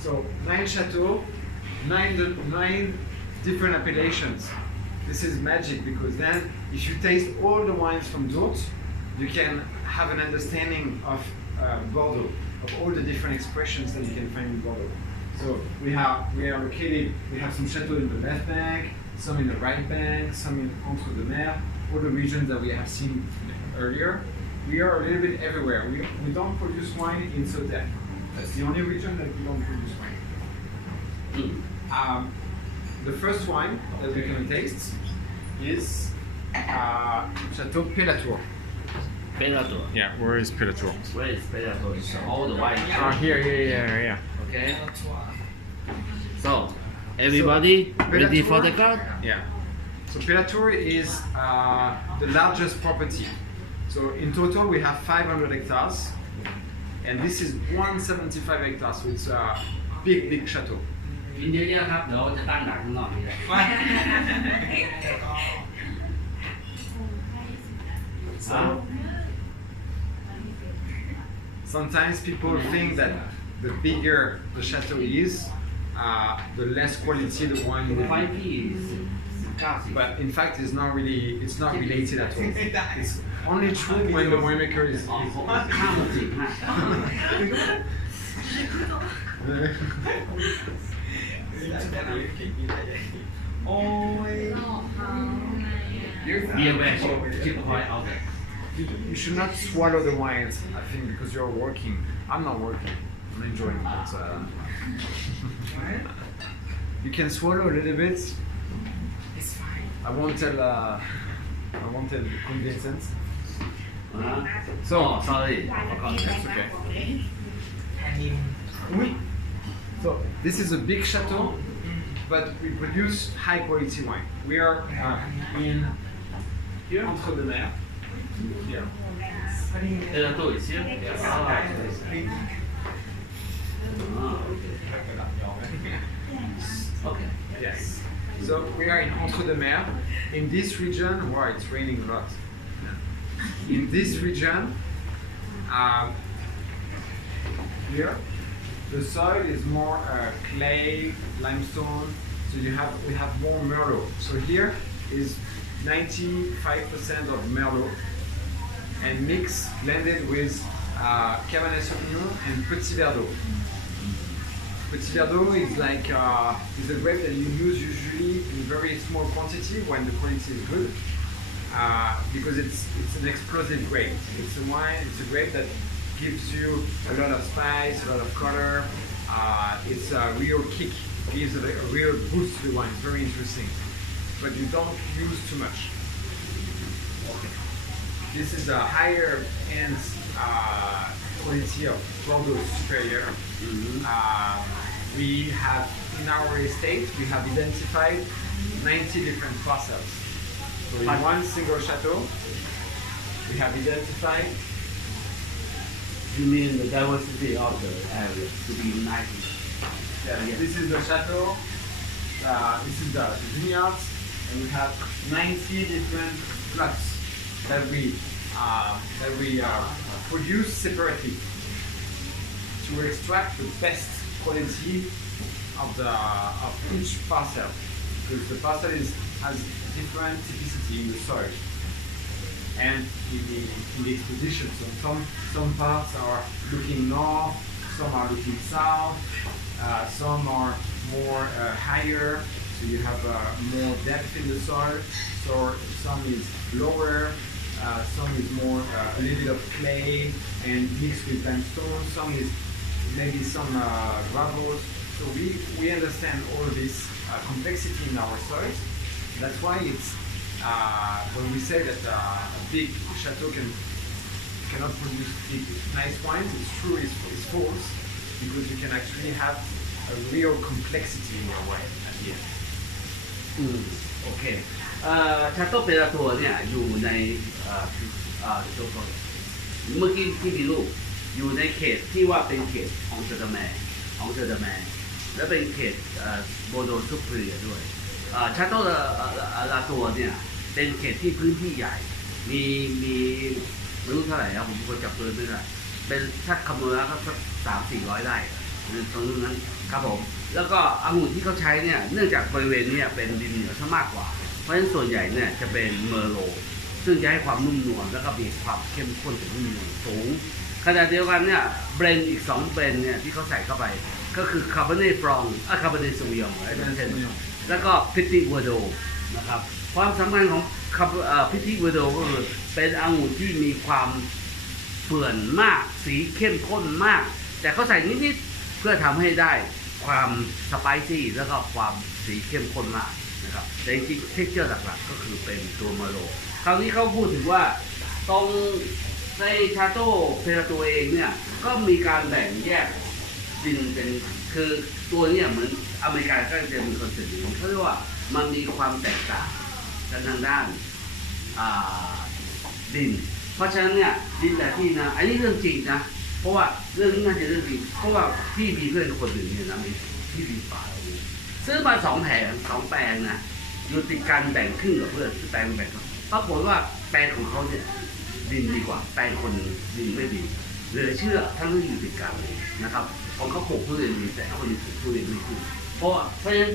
So 9 chateaux, 9 different appellations. This is magic because then if you taste all the wines from Dourt, you can have an understanding of Bordeaux, of all the different expressions that you can find in Bordeaux. So we have some chateaux in the left bank, some in the right bank, some in Entre de Mer, all the regions that we have seen earlier. We are a little bit everywhere. We don't produce wine in Sauterre. That's the only region that we don't produce wine. The first wine that we can taste is Chateau Pelatour. Pelatour. Yeah, where is Pelatour? Where is Pelatour? It's all the wine. Here. Okay. So Everybody ready for the card? Yeah. So Pelatour is the largest property. So in total we have 500 hectares, and this is 175 hectares. So it's a big chateau. กินเยอะๆครับเดี๋ยวจะตั้งด่านข้างนอกนี่แหละ So sometimes people think that the bigger the chateau is, the less quality the wine will ไฟ be. ที่90 But in fact, it's not related at all. It's only true when the winemaker is. โอ้ย เบียร์แวร์ชิปพอยต์เอาแต่ You should not swallow the wines, I think, because you're working. I'm not working. I'm enjoying it. But, you can swallow a little bit. it's fine I won't tell the condensants. so sorry ประกอบ That's okay. แทนนินอุ้ย So this is a big chateau, but we produce high quality wine. We are in here entre the mer. Here. พอดี เออตัวอีกเสีย โอเค Yes. So we are in Entre de Mer. In this region, wow, it's raining a lot. In this region, here, the soil is more clay, limestone. So we have more Merlot. So here is 95% of Merlot, and mixed, blended with Cabernet Sauvignon and Petit Verdot. Petit Verdot is like is a grape that you use usually in very small quantity when the quality is good, because it's an explosive grape. It's a wine. It's a grape that gives you a lot of spice, a lot of color. It's a real kick. Gives a real boost to the wine. It's very interesting, but you don't use too much. Okay. This is a higher end quality of Bordeaux Superior. We have, in our estate, we have identified 90 different parcels. So in one single chateau, we have identified. You mean the diversity of the area to be united? Yeah, this is the chateau. This is the vineyards, and we have 90 different plots that we produce separately to extract the best quality of each parcel, because the parcel has different typicity in the soil and in the exposition. So some parts are looking north, some are looking south, some are more higher, so you have more depth in the soil. So some is lower, some is more a little bit of clay and mixed with limestone. Some is maybe some gravels. So we understand all this complexity in our soils. That's why it's when we say that a big chateau cannot produce nice wines, it's true, it's false, because you can actually have a real complexity in your wine at the end. โอเคชาโต้เปราตัวเนี่ยอยู่ในเมื่อกี้ที่มีรูปอยู่ในเขตที่ว่าเป็นเขตของเชอร์ดแมร์และเป็นเขตโบโดซุปเปอร์ด้วยชาโต้ลาตัวเนี่ยเป็นเขตที่พื้นที่ใหญ่มีไม่รู้เท่าไหร่ครับผมคนจับปืนไม่ได้เป็นถ้าคำนวณแล้วก็สัก300-400 ไร่ตรงนั้นครับผมแล้วก็องุ่นที่เขาใช้เนี่ยเนื่องจากบริเวณนี้เป็นดินเหนียวซะมากกว่าเพราะฉะนั้นส่วนใหญ่เนี่ยจะเป็นเมอร์โลซึ่งจะให้ความนุ่มนวลแล้วก็มีความเข้มข้นถึงนุ่มนวลสูงขณะเดียวกันเนี่ยเบรนด์อีก2เบรนด์เนี่ยที่เขาใส่เข้าไปก็คือคาร์บอเนตฟรองคาร์บอเนตซูวิองแล้วก็พิตตี้เวอร์โดนะครับความสำคัญของพิตตี้เวอร์โดก็คือเป็นองุ่นที่มีความเปื่อนมากสีเข้มข้นมากแต่เขาใส่นิดๆเพื่อทำให้ได้ความสไปซี่แล้วก็ความสีเข้มข้นมากนะครับแต่จริงๆเทคเจอร์หลักๆก็คือเป็นตัวเมอร์โลคราวนี้เขาพูดถึงว่าตรงในชาโต้เพราตัวเองเนี่ยก็มีการแบ่งแยกดินเป็นคือตัวเนี่ยเหมือน อเมริกาก็จะมีคอนเซ็ปต์นี้เขาเรียกว่ามันมีความแตกต่างกันทางด้านดินเพราะฉะนั้นเนี่ยดินแต่ที่นะอันนี้เรื่องจริงนะเพราะว่าเรื่องนี้น่าจะเรื่องจริงเพราะว่าพี่มีเพื่อนคนหนึ่งเนี่ยนะมีที่ดินป่าซื้อมา2 แผง 2 แปลงนะอยู่ติดกันแบ่งครึ่งกับเพื่อนแปลงปรากฏว่าแปลงของเขาเนี่ยดินดีกว่าแปลงคนดินไม่ดีเหลือเชื่อทั้งที่อยู่ติดกันนะครับของเขาปลูกทุเรียนดีแต่คนอื่นปลูกทุเรียนไม่ดีเพราะฉะนั้น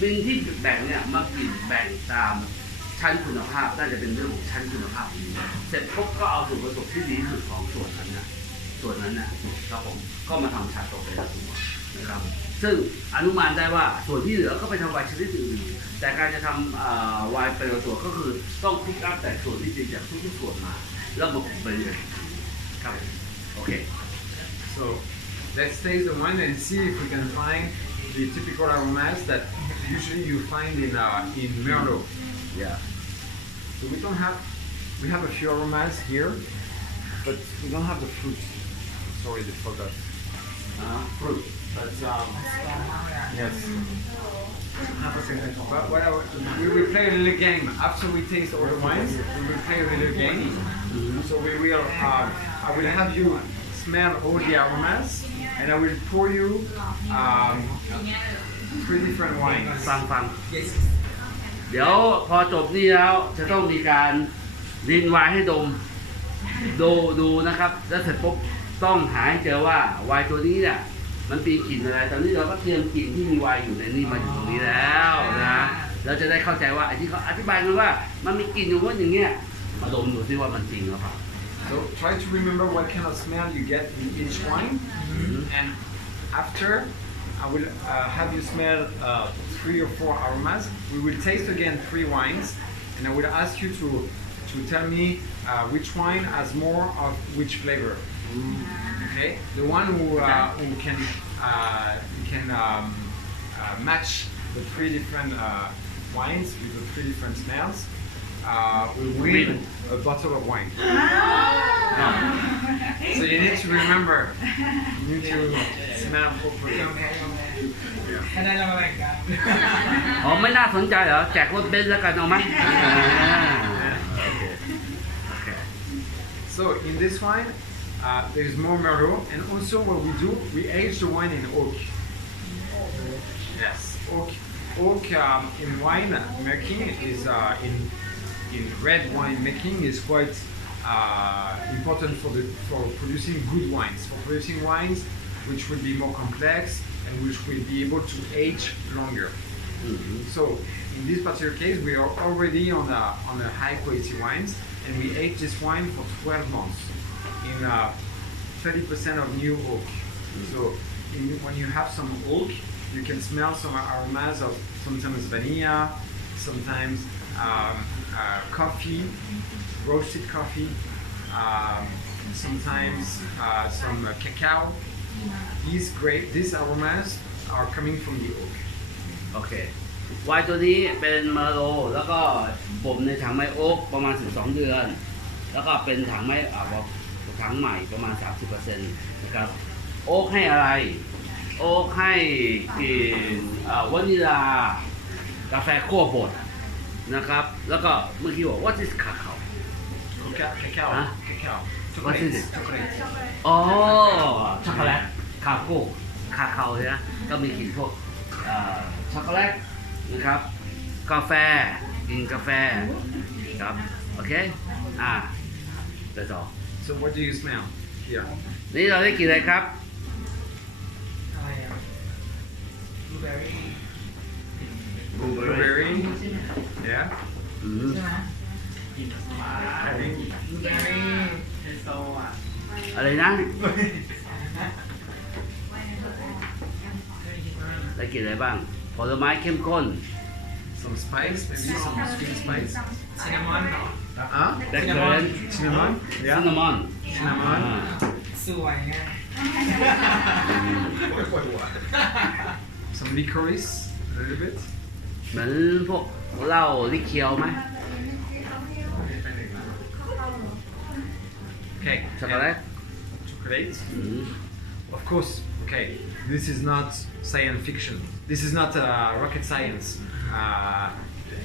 ดินที่แบ่งเนี่ยมักกินแบ่งตามชั้นคุณภาพน่าจะเป็นเรื่องของชั้นคุณภาพดีเสร็จปุ๊บก็เอาส่วนผสมที่ดีที่สุดของส่วนนั้นนะครับผมก็มาทำชาโตไปแล้วทุกวันนะครับซึ่งอนุมานได้ว่าส่วนที่เหลือก็ไปทำไวน์ชนิดอื่นแต่การจะทำไวน์เป็นตัวก็คือต้องพิกอัพแต่ส่วนที่ดีจากทุกส่วนมาแล้วมาเป็นเลยครับโอเค So let's taste the wine and see if we can find the typical aromas that usually you find in Merlot. yeah So we have a few aromas here, but we don't have the fruit. Sorry, I forgot. Fruit. But yes. But we will play a little game. After we taste all the wines, we will play a little game. So we will, I will have you smell all the aromas, and I will pour you 3 different wines. ฟังเดี๋ยวพอจบนี่แล้วจะต้องมีการรินไวน์ให้ดูนะครับแล้วเสร็จปุ๊บต้องหาให้เจอว่าไวน์ตัวนี้เนี่ยมันมีกลิ่นอะไรตอนนี้เราก็เตรียมกลิ่นที่มีไวน์อยู่ในนี้มาอยู่ตรงนี้แล้วนะเราจะได้เข้าใจว่าไอ้ที่เขาอธิบายกันว่ามันมีกลิ่นอยู่ว่าอย่างเงี้ยมาดมดูซิว่ามันจริงหรือเปล่า So try to remember what kind of smell you get in each wine, and after I will have you smell 3 or 4 aromas. We will taste again 3 wines, and I will ask you to tell me which wine has more of which flavor. Okay, the one who can match the 3 different wines with the 3 different smells will win a bottle of wine. So you need to remember, you need to smell properly. ถ้าได้เรามาแบ่งกัน อ๋อไม่น่าสนใจเหรอแจกรถเบนซ์แล้วกันเอาไหม Okay. So in this wine, there is more Merlot, and also what we do, we age the wine in oak. Yes, oak in wine making is in red wine making is quite important for producing good wines, for producing wines which will be more complex and which will be able to age longer. So in this particular case, we are already on a high quality wines, and we age this wine for 12 months in 30% of new oak. So when you have some oak, you can smell some aromas of sometimes vanilla, sometimes coffee, roasted coffee, sometimes some cacao. These aromas are coming from the oak. โอเคไวน์ตัวนี้เป็นเมอร์โลแล้วก็บ่มในถังไม้โอ๊กประมาณ12 เดือนแล้วก็เป็นถังไม้ถังใหม่ประมาณ 30% นะครับโอ๊กให้อะไรโอ๊กให้กลิ่นวานิลากาแฟคั่วบดนะครับแล้วก็เมื่อกี้บอกว่าที่คาคา Cacao. Huh? Cacao. What is it? Chocolate. อ๋อช็อกโกแลตคาโก้คาคาใช่ไหมก็มีกลิ่นพวกช็อกโกแลตนะครับกาแฟกลิ่นกาแฟครับโอเคthat's all So what do you smell here? นี่เราได้กลิ่นอะไรครับ อะไรอ่ะบลูเบอร์รี่ Blueberry. Yeah. อืม ใช่ไหม Having บลูเบอร์รี่เทโซอ่ะ อะไรนะ เคยคิดว่า ได้กลิ่นอะไรบ้างผลไม้เข้มข้น some spice, maybe some sweet spice. ซินนามอนเหรอ Huh? แบล็คเกอร์ Cinnamon. ซิน Yeah. นามอน Cinnamon. สวยไง Some licorice, a little bit. เหมือนพวกเหล้าลิเคียวไหม Okay. ช็อกโกแลต Chocolate. อืม Of course. Okay. This is not science fiction. this is not rocket science.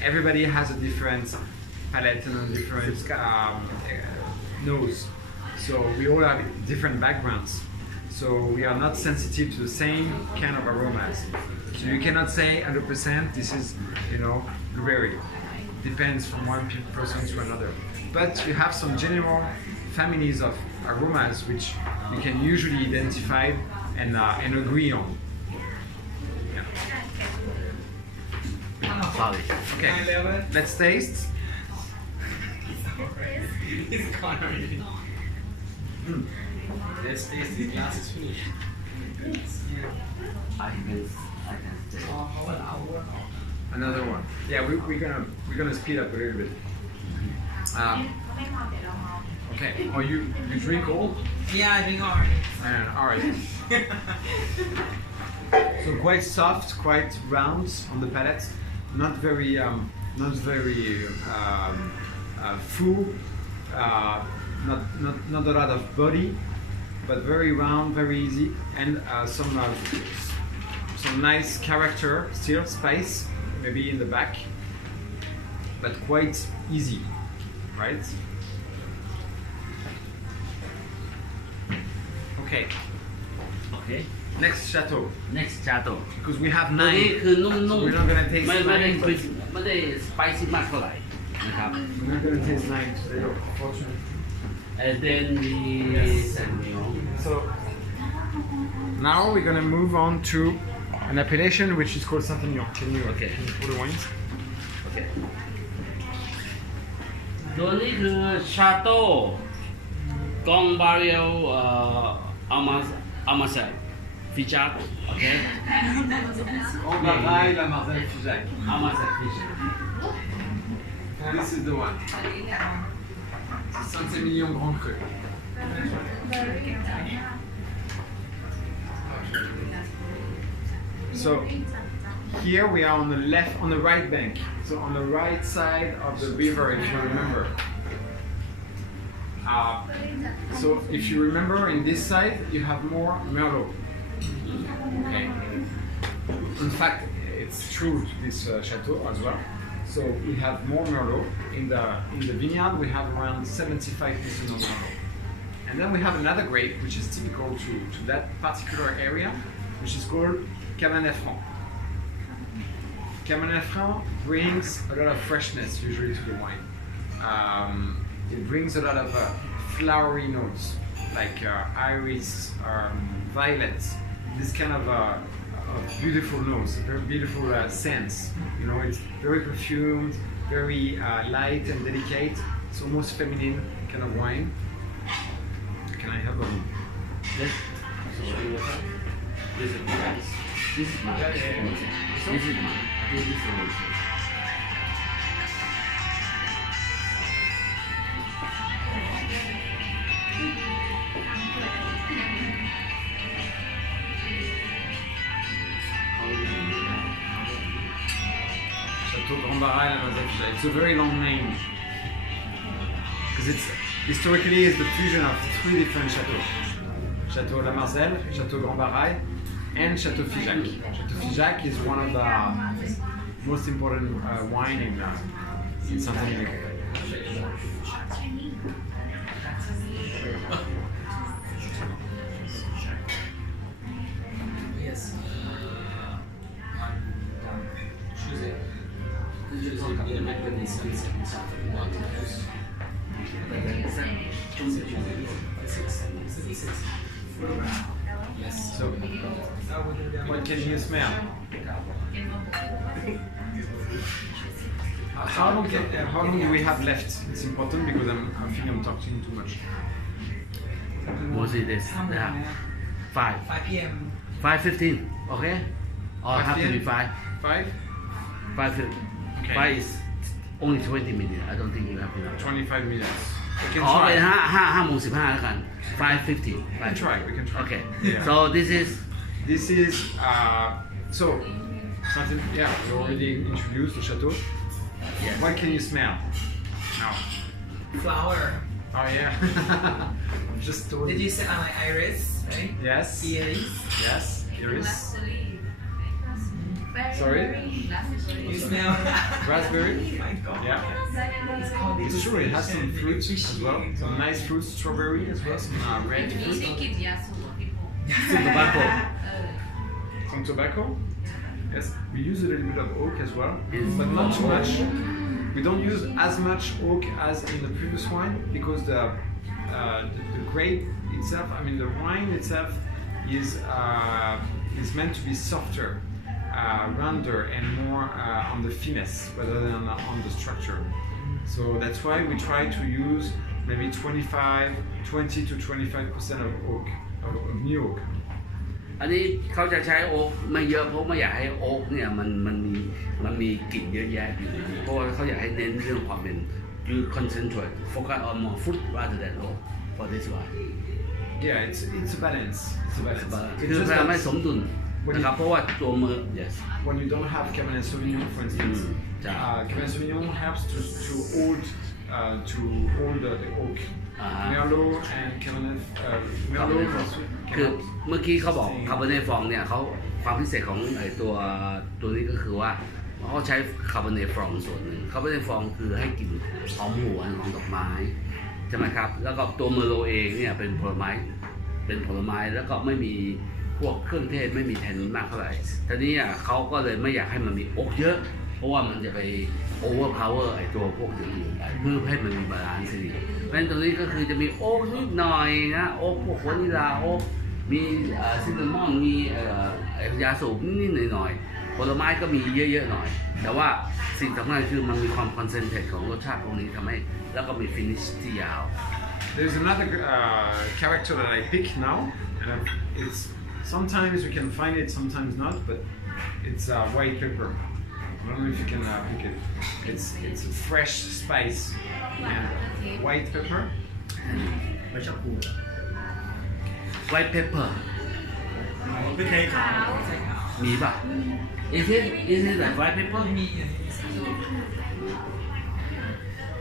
Everybody has a different palate and a different nose. So we all have different backgrounds. So we are not sensitive to the same kind of aromas. So you cannot say 100% this is, blueberry. Depends from one person to another. But you have some general families of aromas which you can usually identify and agree on. Yeah. Sorry. Okay, let's taste. It's gone already. Let's taste. The glass is finished. I can say. Another one. Yeah, we're gonna speed up a little bit. Okay. Oh, you drink all? Yeah, I think already. All right. So quite soft, quite round on the palate. Not very full. Not a lot of body, but very round, very easy, and some nice character, still spice, maybe in the back, but quite easy, right? Okay. Okay. Next chateau, next chateau because we have ตัวนี้ 9. คือนุ่ม We're not gonna taste ไม่ได้ 9, but ไม่ได้สไปซี่มากเท่าไหร่นะครับ we're not gonna taste 9 today, unfortunately. and then we Samuel So now we're gonna move on to an appellation which is called Saint-Aignan. Can you pour the wines? โอเคตัวนี้คือชาโต้กองบาเรียลอามาเซลฟิจักโอเค Bordaeaux, la Marseille, Figeac. อามาเซลฟิจัก This is the one. Saint-Aignan Grand Cru. So here we are on the right bank. So on the right side of the river, if you remember. So if you remember, in this side you have more Merlot. Okay. In fact, it's true to this chateau as well. So we have more Merlot in the vineyard. We have around 75% of Merlot, and then we have another grape which is typical to that particular area, which is called Cabernet Franc. Cabernet Franc brings a lot of freshness usually to the wine. It brings a lot of flowery notes like iris, violets. This kind of beautiful notes, very beautiful scents. It's very perfumed, very light and delicate. It's almost feminine kind of wine. Can I have one? This is mine. This is mine. This is mine. This is mine. Chateau Bordaeaux, la Marseille, Figeac. It's a very long name because it's historically the fusion of 3 different chateaux: Chateau La Marseille, Chateau Bordaeaux, and Chateau Figeac. Chateau Figeac is one of the most important wine in Saint-Aignan. Yes. Choose it. Yes. So, what can you smell? How long do we have left? It's important because I think I'm talking too much. What is this? Yeah. 5 5 p.m. 5:15 okay or 5 have to be p.m.? 5 5? 5:15 Okay. 5 is only 20 minutes I don't think you have enough 25 minutes. We can อ๋อเป็น try. 5 โมง 15แล้วกัน 5:15 We can try. We can try. okay Yeah. so this is This is so something. Yeah, we already introduced the chateau. yes. What can you smell? Now. Flower. Oh yeah. Just told Did you say like iris, right? Yes. Iris. Yes. Iris. Sorry? You smell. Raspberry? Oh my god. Yeah. It's called It's true, it has some fruit as well. Some nice fruit, strawberry as well, some red มี fruit. ได้กลิ่นยาสูบพี่พงษ์ Some tobacco. เออ Some tobacco. Yes, we use a little bit of oak as well, Yes. but not too much. We don't use as much oak as in the previous wine because the grape itself, I mean the wine itself, is meant to be softer, rounder, and more on the finesse rather than on the structure. So that's why we try to use maybe 20 to 25% of oak, of new oak. อันนี้เขาจะใช้โอ๊กไม่เยอะเพราะไม่อยากให้โอ๊กเนี่ยมันมีกลิ่นเยอะแยะอยู่เพราะว่าเขาอยากให้เน้นเรื่องความเป็น you concentrate focus on more fruit rather than oak for this one Yeah, it's a balance. It's a balance. คือพยายามให้สมดุลนะครับเพราะว่าตัวมือ yes When you don't have Cabernet Sauvignon, for instance, Cabernet Sauvignon helps to hold the oak. Merlot and Cabernet Merlot also คือ can เมื่อกี้เขาบอกคาร์บอเนตฟองเนี่ยเขาความพิเศษของไอ้ตัวนี้ก็คือว่าเขาใช้คาร์บอเนตฟองส่วนหนึ่งคาร์บอเนตฟองคือให้กลิ่นหอมหวนของดอกไม้ใช่ไหมครับแล้วก็ตัวเมอร์โลเองเนี่ยเป็นผลไม้แล้วก็ไม่มีพวกเครื่องเทศไม่มีแทนนินมากเท่าไหร่ทีนี้เขาก็เลยไม่อยากให้มันมีโอ๊กเยอะเพราะว่ามันจะไปโอเวอร์พาวเวอร์ไอ้ตัวพวกอย่างอื่นเพื่อให้มันมีบาลานซ์สิเพราะฉะนั้นตรงนี้ก็คือจะมีโอ๊กนิดหน่อยนะโอ๊กพวกวานิลาโอ๊กมีซินนามอนมียาสูบนิดๆหน่อยๆผลไม้ก็มีเยอะๆหน่อยแต่ว่าสิ่งสำคัญคือมันมีความคอนเซนเทรตของรสชาติพวกนี้ทำให้แล้วก็มีฟินิชที่ยาว There's another character that I pick now, and it's sometimes you can find it, sometimes not, but it's white pepper. I don't know if you can pick it. It's a fresh spice and white pepper. ไม่ชอบพูด white pepper ไม่เคยขาวใช่ขาว มีป่ะ is it like white pepper ไม่มี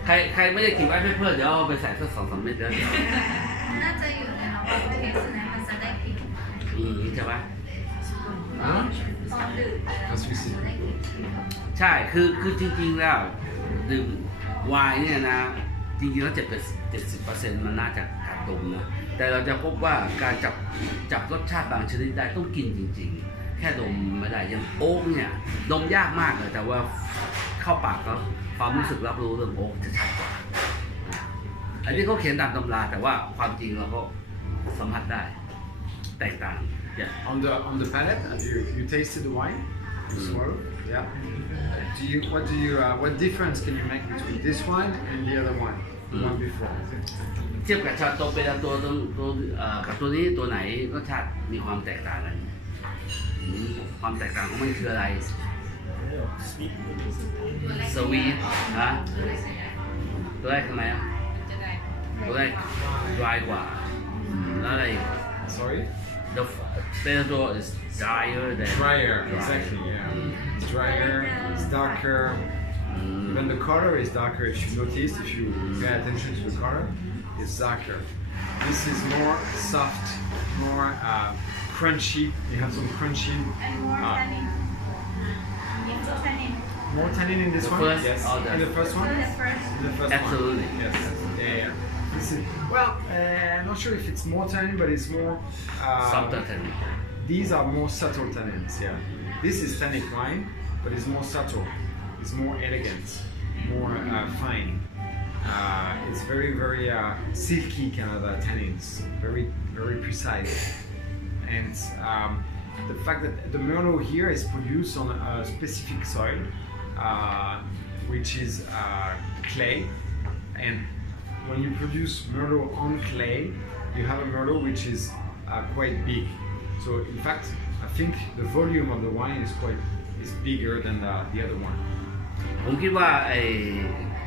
ใครไม่ได้กิน white pepper เดี๋ยวเอาไปใส่สัก2-3 เม็ดแล้วเดี๋ยว น่าจะอยู่ในเอาไปเทสนะมันจะได้กลิ่น ใช่ปะ Huh? ตอนดื่ม That's we see. ได้กลิ่น ใช่คือจริงๆแล้วดื่มไวน์เนี่ยนะจริงๆแล้ว70%มันน่าจะขาดดมนะแต่เราจะพบว่าการจับรสชาติบางชนิดได้ต้องกินจริงๆแค่ดมไม่ได้อย่างโอ๊กเนี่ยดมยากมากเลยแต่ว่าเข้าปากแล้วความรู้สึกรับรู้เรื่องโอ๊กจะชัดกว่าอันนี้เขาเขียนตามตำราแต่ว่าความจริงเราก็สัมผัสได้แตกต่าง On the palate, have you tasted the wine? You swallow? Yeah. What difference can you make between this wine and the other one? The one before. เทียบกับชาโตเปราตัวกับตัวนี้ตัวไหนรสชาติมีความแตกต่างกันความแตกต่างของมันคืออะไรสวีทนะตัวแรกทำไมอ่ะตัวแรกดรายกว่าแล้วอะไร Sorry? the Bordaeaux is drier than Drier, exactly, yeah. It's drier, it's darker. Even the color is darker. If you notice, if you pay attention to the color, it's darker. This is more soft, more crunchy. You have some crunchy. and more tannin More tannin in this The one? first Yes. or the- In the first one? the first In the first Absolutely. one. Yes. Yeah. This is, well, I'm not sure if it's more tannin, but it's more. softer than These are more subtle tannins. Yeah. This is tannic wine, but it's more subtle. It's more elegant, more fine. It's very, very silky kind of tannins. Very, very precise. And the fact that the Merlot here is produced on a specific soil, which is clay. And when you produce Merlot on clay, you have a Merlot which is quite big. So in fact, I think the volume of the wine is bigger than the other one. ผมคิดว่าไ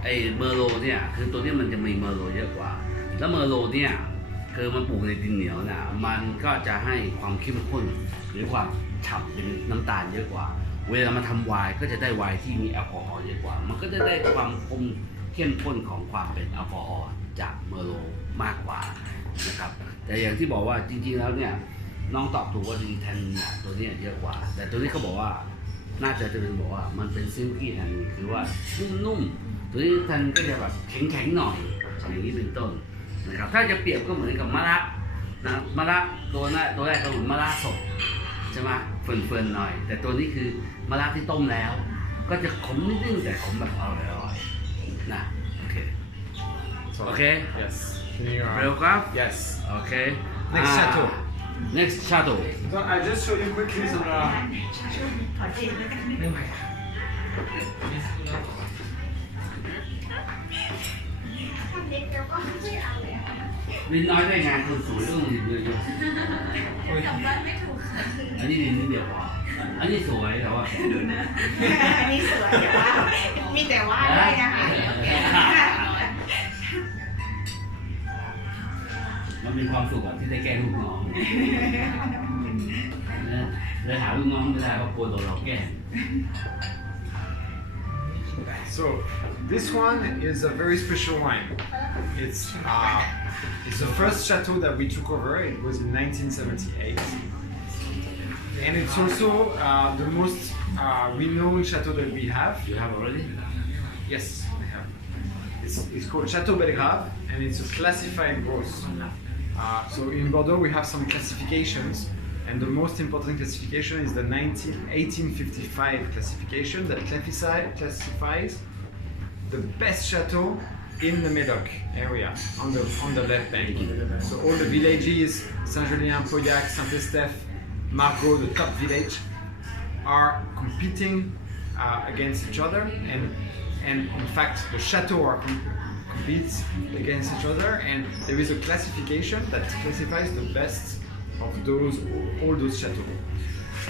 อ้เมอร์โลเนี่ยคือตัวนี้มันจะมีเมอร์โลเยอะกว่าแล้วเมอร์โลเนี่ยคือมันปลูกในดินเหนียวนะมันก็จะให้ความเข้มข้นหรือความฉ่ำเป็นน้ำตาลเยอะกว่าเวลามาทำไวน์ก็จะได้ไวน์ที่มีแอลกอฮอล์เยอะกว่ามันก็จะได้ความเข้มข้นของความเป็นแอลกอฮอล์จากเมอร์โลมากกว่านะครับแต่อย่างที่บอกว่าจริงๆแล้วเนี่ยน้องตอบถูกว่าจริงๆแทนตัวนี้เยอะกว่าแต่ตัวนี้เขาบอกว่า น่าจะเป็นบอกว่ามันเป็นซิลกี้แห่งคือว่านุ่มๆตัวนี้ท่านก็จะแบบแข็งๆหน่อยอย่างนี้เป็นต้นนะครับถ้าจะเปรียบก็เหมือนกับมะระนะมะระตัวแรกก็เหมือนมะระสดใช่ไหมเฟิร์นๆหน่อยแต่ตัวนี้คือมะระที่ต้มแล้วก็จะขมนิดนึงแต่ขมแบบอร่อยๆนะโอเค So, Okay. Yes. Can you, Biograph? Yes. โอเค Next chateau. next chateau So I just show you quickly some. ขอจีบแล้วกัน ไม่ไหวนี่คือเรา ทำเล็กแล้วก็ไม่เอาเลย ลินน้อยได้งานคนสวยต้องลินเยอะ โอ้ย จำบ้านไม่ถูกค่ะ ๆอันนี้ลินนิดเดียวพออันนี้สวยแต่ว่า ดูนะอันนี้สวยแต่ว่ามีแต่ว่าด้วยนะคะ มันมีความสุขอะที่ได้แกล้งลูกน้องนะเลยหาลูกน้องไม่ได้เพราะกลัวโดนเราแกล้ง So this one is a very special wine. It's the first chateau that we took over. It was in 1978, and it's also the most renowned chateau that we have. You have already Yes, we have. It's called Chateau Belgrave, and it's a classified growth. So in Bordeaux, we have some classifications, and the most important classification is the 1855 classification that classifies the best chateau in the Médoc area on the left bank. So all the villages, Saint-Julien, Pauillac, Saint-Estèphe, Margaux, the top village, are competing against each other, and in fact the chateau competes against each other, and there is a classification that classifies the best of all those chateaux.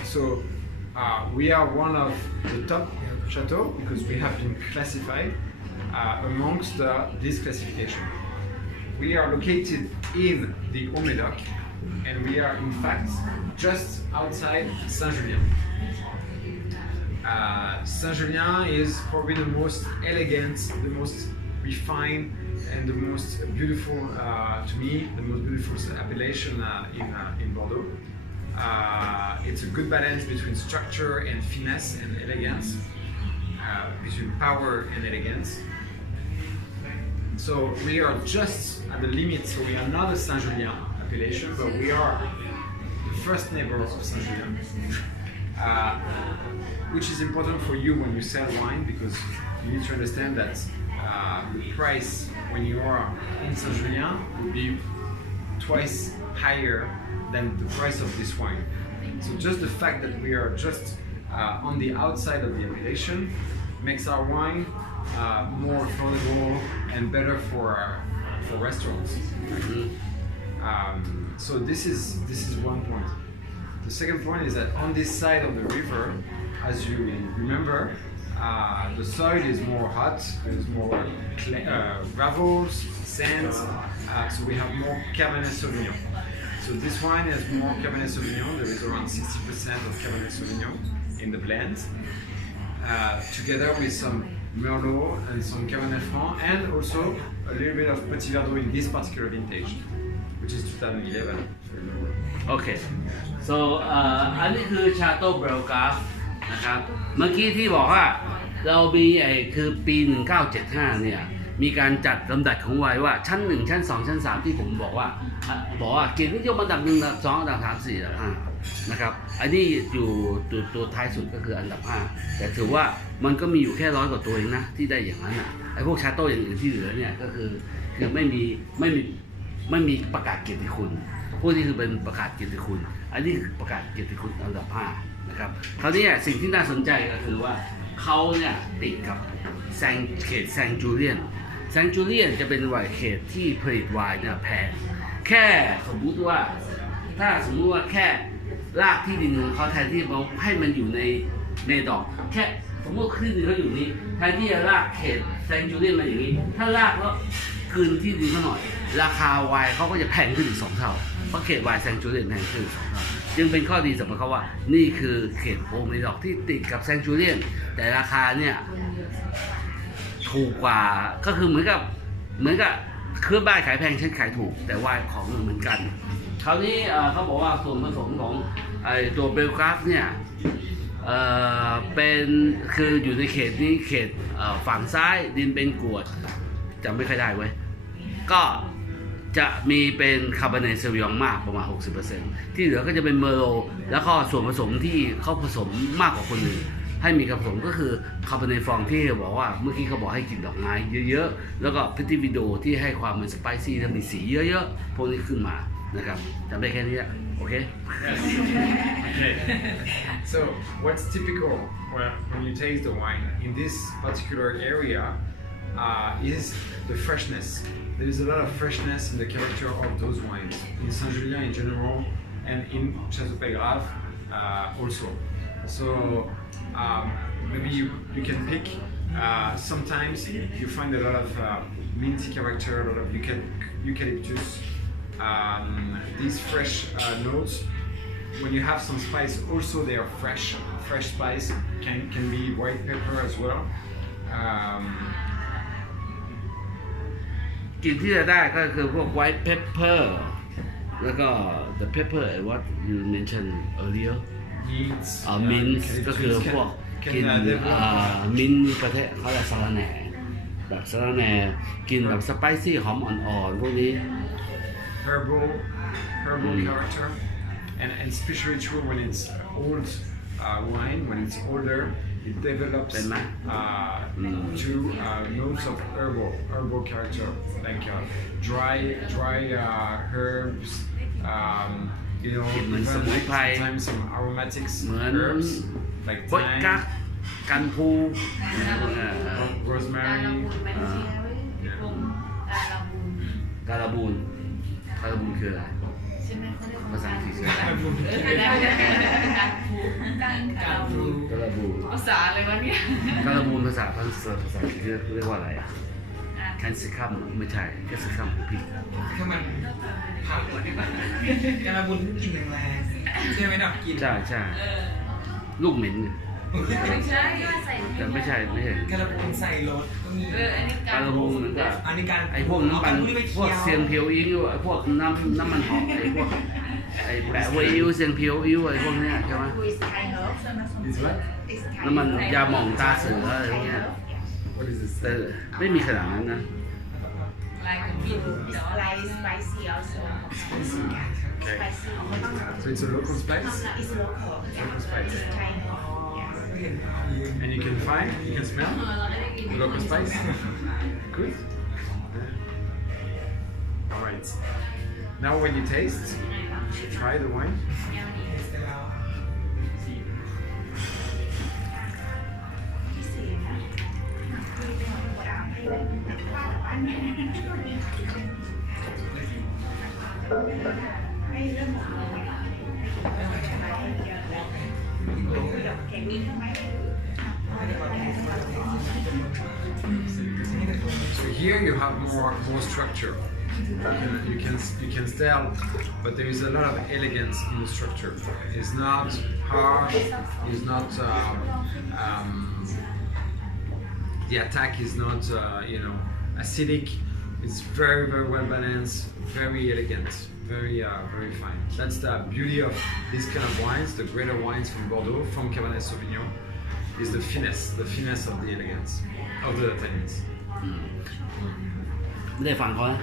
So we are one of the top chateaux because we have been classified amongst this classification. We are located in the Haut-Médoc, and we are in fact just outside Saint-Julien. Saint-Julien is probably the most elegant, the most refined, and the most beautiful, to me, the most beautiful appellation in Bordeaux. It's a good balance between structure and finesse and elegance, between power and elegance. So we are just at the limit, so we are not a Saint-Julien appellation, but we are the first neighbor of Saint-Julien. Which is important for you when you sell wine, because you need to understand that the price when you are in Saint-Julien will be twice higher than the price of this wine. So just the fact that we are just on the outside of the appellation makes our wine more affordable and better for restaurants. So this is one point. The second point is that on this side of the river, as you remember, the soil is more hot, there's more gravels, sands, so we have more Cabernet Sauvignon. So this wine has more Cabernet Sauvignon, there is around 60% of Cabernet Sauvignon in the blend, together with some Merlot and some Cabernet Franc, and also a little bit of Petit Verdot in this particular vintage, which is 2011. โอเค so อันนี้คือชาโต้เบลกาฟนะครับเมื่อกี้ที่บอกว่าเรามีคือปี 1975 เนี่ยมีการจัดลำดับของไวน์ว่าชั้น 1 ชั้น 2 ชั้น 3 ที่ผมบอกว่าเกียรตินิยมอันดับ 1 อันดับ 2 อันดับ 3 4 อันดับ 5 นะครับอันนี้อยู่ตัวท้ายสุดก็คืออันดับ 5 แต่ถือว่ามันก็มีอยู่แค่100 กว่าตัวเองนะที่ได้อย่างนั้นอ่ะไอ้พวกชาโต้อย่างอื่นที่เหลือเนี่ยก็คือไม่มีประกาศเกียรติคุณพวกนี้คือเป็นประกาศเกียรติคุณอันนี้ประกาศเกียรติคุณอันดับ 5 นะครับคราวนี้สิ่งที่น่าสนใจก็คือว่าเขาเนี่ยติดกับเขตแซงจูเลียนจะเป็นไวน์เขตที่ผลิตไวน์เนี่ยแพงแค่สมมุติว่าแค่รากที่ดินของเขาแทนที่เขาให้มันอยู่ในเมดอกแค่สมมติที่ดินเขาอยู่นี้แทนที่จะรากเขตแซงจูเลียนมาอย่างนี้ถ้ารากแล้วคืนที่ดินเขาหน่อยราคาไวน์เขาก็จะแพงขึ้นอีก2 เท่าเพราะเขตไวน์แซงจูเลียนแพงขึ้นอีก2 เท่าจึงเป็นข้อดีสำหรับเขาว่านี่คือเขตโฮเมดอกที่ติดกับแซงจูเลียนแต่ราคาเนี่ยถูกกว่าก็คือเหมือนกับเครื่องบ้านขายแพงฉันขายถูกแต่ไวน์ของเหมือนกันคราวนี้เขาบอกว่าส่วนผสมของตัวเบลกราฟเนี่ย เป็นคืออยู่ในเขตนี้เขตฝั่งซ้ายดินเป็นกรวดจำไม่ค่อยได้เว้ยก็จะมีเป็นคาร์บอเนตเซวิองมากประมาณ 60% ที่เหลือก็จะเป็นเมอร์โลแล้วก็ส่วนผสมที่เขาผสมมากกว่าคนอื่นให้มีผสมก็คือคาร์บอเนตฟองที่บอกว่าเมื่อกี้เขาบอกให้กลิ่นดอกไม้เยอะๆแล้วก็พริตตี้วิดีโอที่ให้ความเป็นสไปซี่และมีสีเยอะๆพวกนี้ขึ้นมานะครับจำได้แค่นี้โอเค Okay. So what's typical when you taste the wine in this particular area is the freshness. There is a lot of freshness in the character of those wines in Saint-Julien in general and in Château-Pégrave also. So maybe you can pick. Sometimes you find a lot of minty character, a lot of eucalyptus. These fresh notes. When you have some spice, also they are fresh. Fresh spice can be white pepper as well. กลิ่นที่จะได้ก็คือพวก white pepper แล้วก็ the pepper what you mentioned earlier Mint. mint ก็คือพวกกลิ่นmint ประเทศเขาเรียกสะระแหน่แบบสะระแหน่กลิ่นแบบ spicy หอมอ่อนๆพวกนี้ Herbal character, and especially true when it's old wine. When it's older, it develops two notes of herbal character, like dry herbs. You know, even sometimes some aromatics herbs like thyme, กันพู rosemary. การบูนคืออะไรภาษาอังกฤษคืออะไรการบูน ภาษาอะไรวะเนี่ย การบูนภาษาอังกฤษเรียกว่าอะไรอ่ะแคนซิคัมไม่ใช่แคนซิคัมผิด ถ้ามันผักกว่านี้ป่ะการบุญกินแรงๆใช่ไหมดับกลิ่น ใช่ลูกเหม็น ไม่ใช่ แต่ไม่ใช่การบุญใส่รถก็มี อันนี้ การบูนเหมือนกับ อันนี้การ ไอ้พวกน้ำมันพวกเซียงเพียวอิ้วไอ้พวกน้ำมันหอมไอ้พวกไอ้แปะไวอิ้วเซียงเพียวอิ้วไอ้พวกเนี้ยใช่ไหม Is what? น้ำมันยาหม่องตาเสืออะไรเงี้ย What is this? แต่ไม่มีขนาดนั้นนะ ลายกับบิน Like spicy also. Okay. Spicy. So it's a local spice, It's local. local spice, Thai herb. เห็น and you can smell the local spice. Good. All right. Now when you taste, you should try the wine. แต่เรา So here you have more structure. You can tell, but there is a lot of elegance in the structure. It's not hard. It's not. The attack is not acidic. It's very well balanced, very elegant, very fine. That's the beauty of these kind of wines. The greater wines from Bordeaux, from Cabernet Sauvignon, is the finesse of the elegance of the tannins. ไม่ได้ฟังเขานะ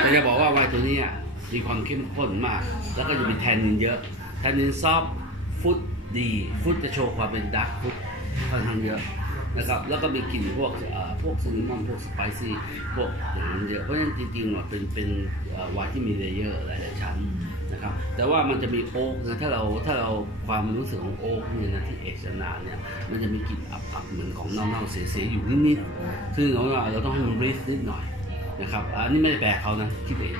แต่จะบอกว่าไวน์ตัวนี้มีความเข้มข้นมาก แล้วก็จะมีแทนนินเยอะ แทนนินซอฟฟุตดีฟุตจะโชว์ความเป็นดาร์กฟุตค่อนข้างเยอะนะครับแล้วก็มีกลิ่นพวกซินนามอนพวกสไปซี่พวกอย่างนั้นเยอะเพราะฉะนั้นจริงๆเป็นไวน์ที่มีเลเยอร์หลายๆชั้นนะครับแต่ว่ามันจะมีโอ๊กนะถ้าเราความรู้สึกของโอ๊กเนี่ยนะที่เอกนานเนี่ยมันจะมีกลิ่นอับๆเหมือนของเน่าๆเสียๆอยู่นิดๆซึ่งเราต้องให้มันบรีฟนิดหน่อยนะครับอันนี้ไม่ได้แปลเขานะคิดเอง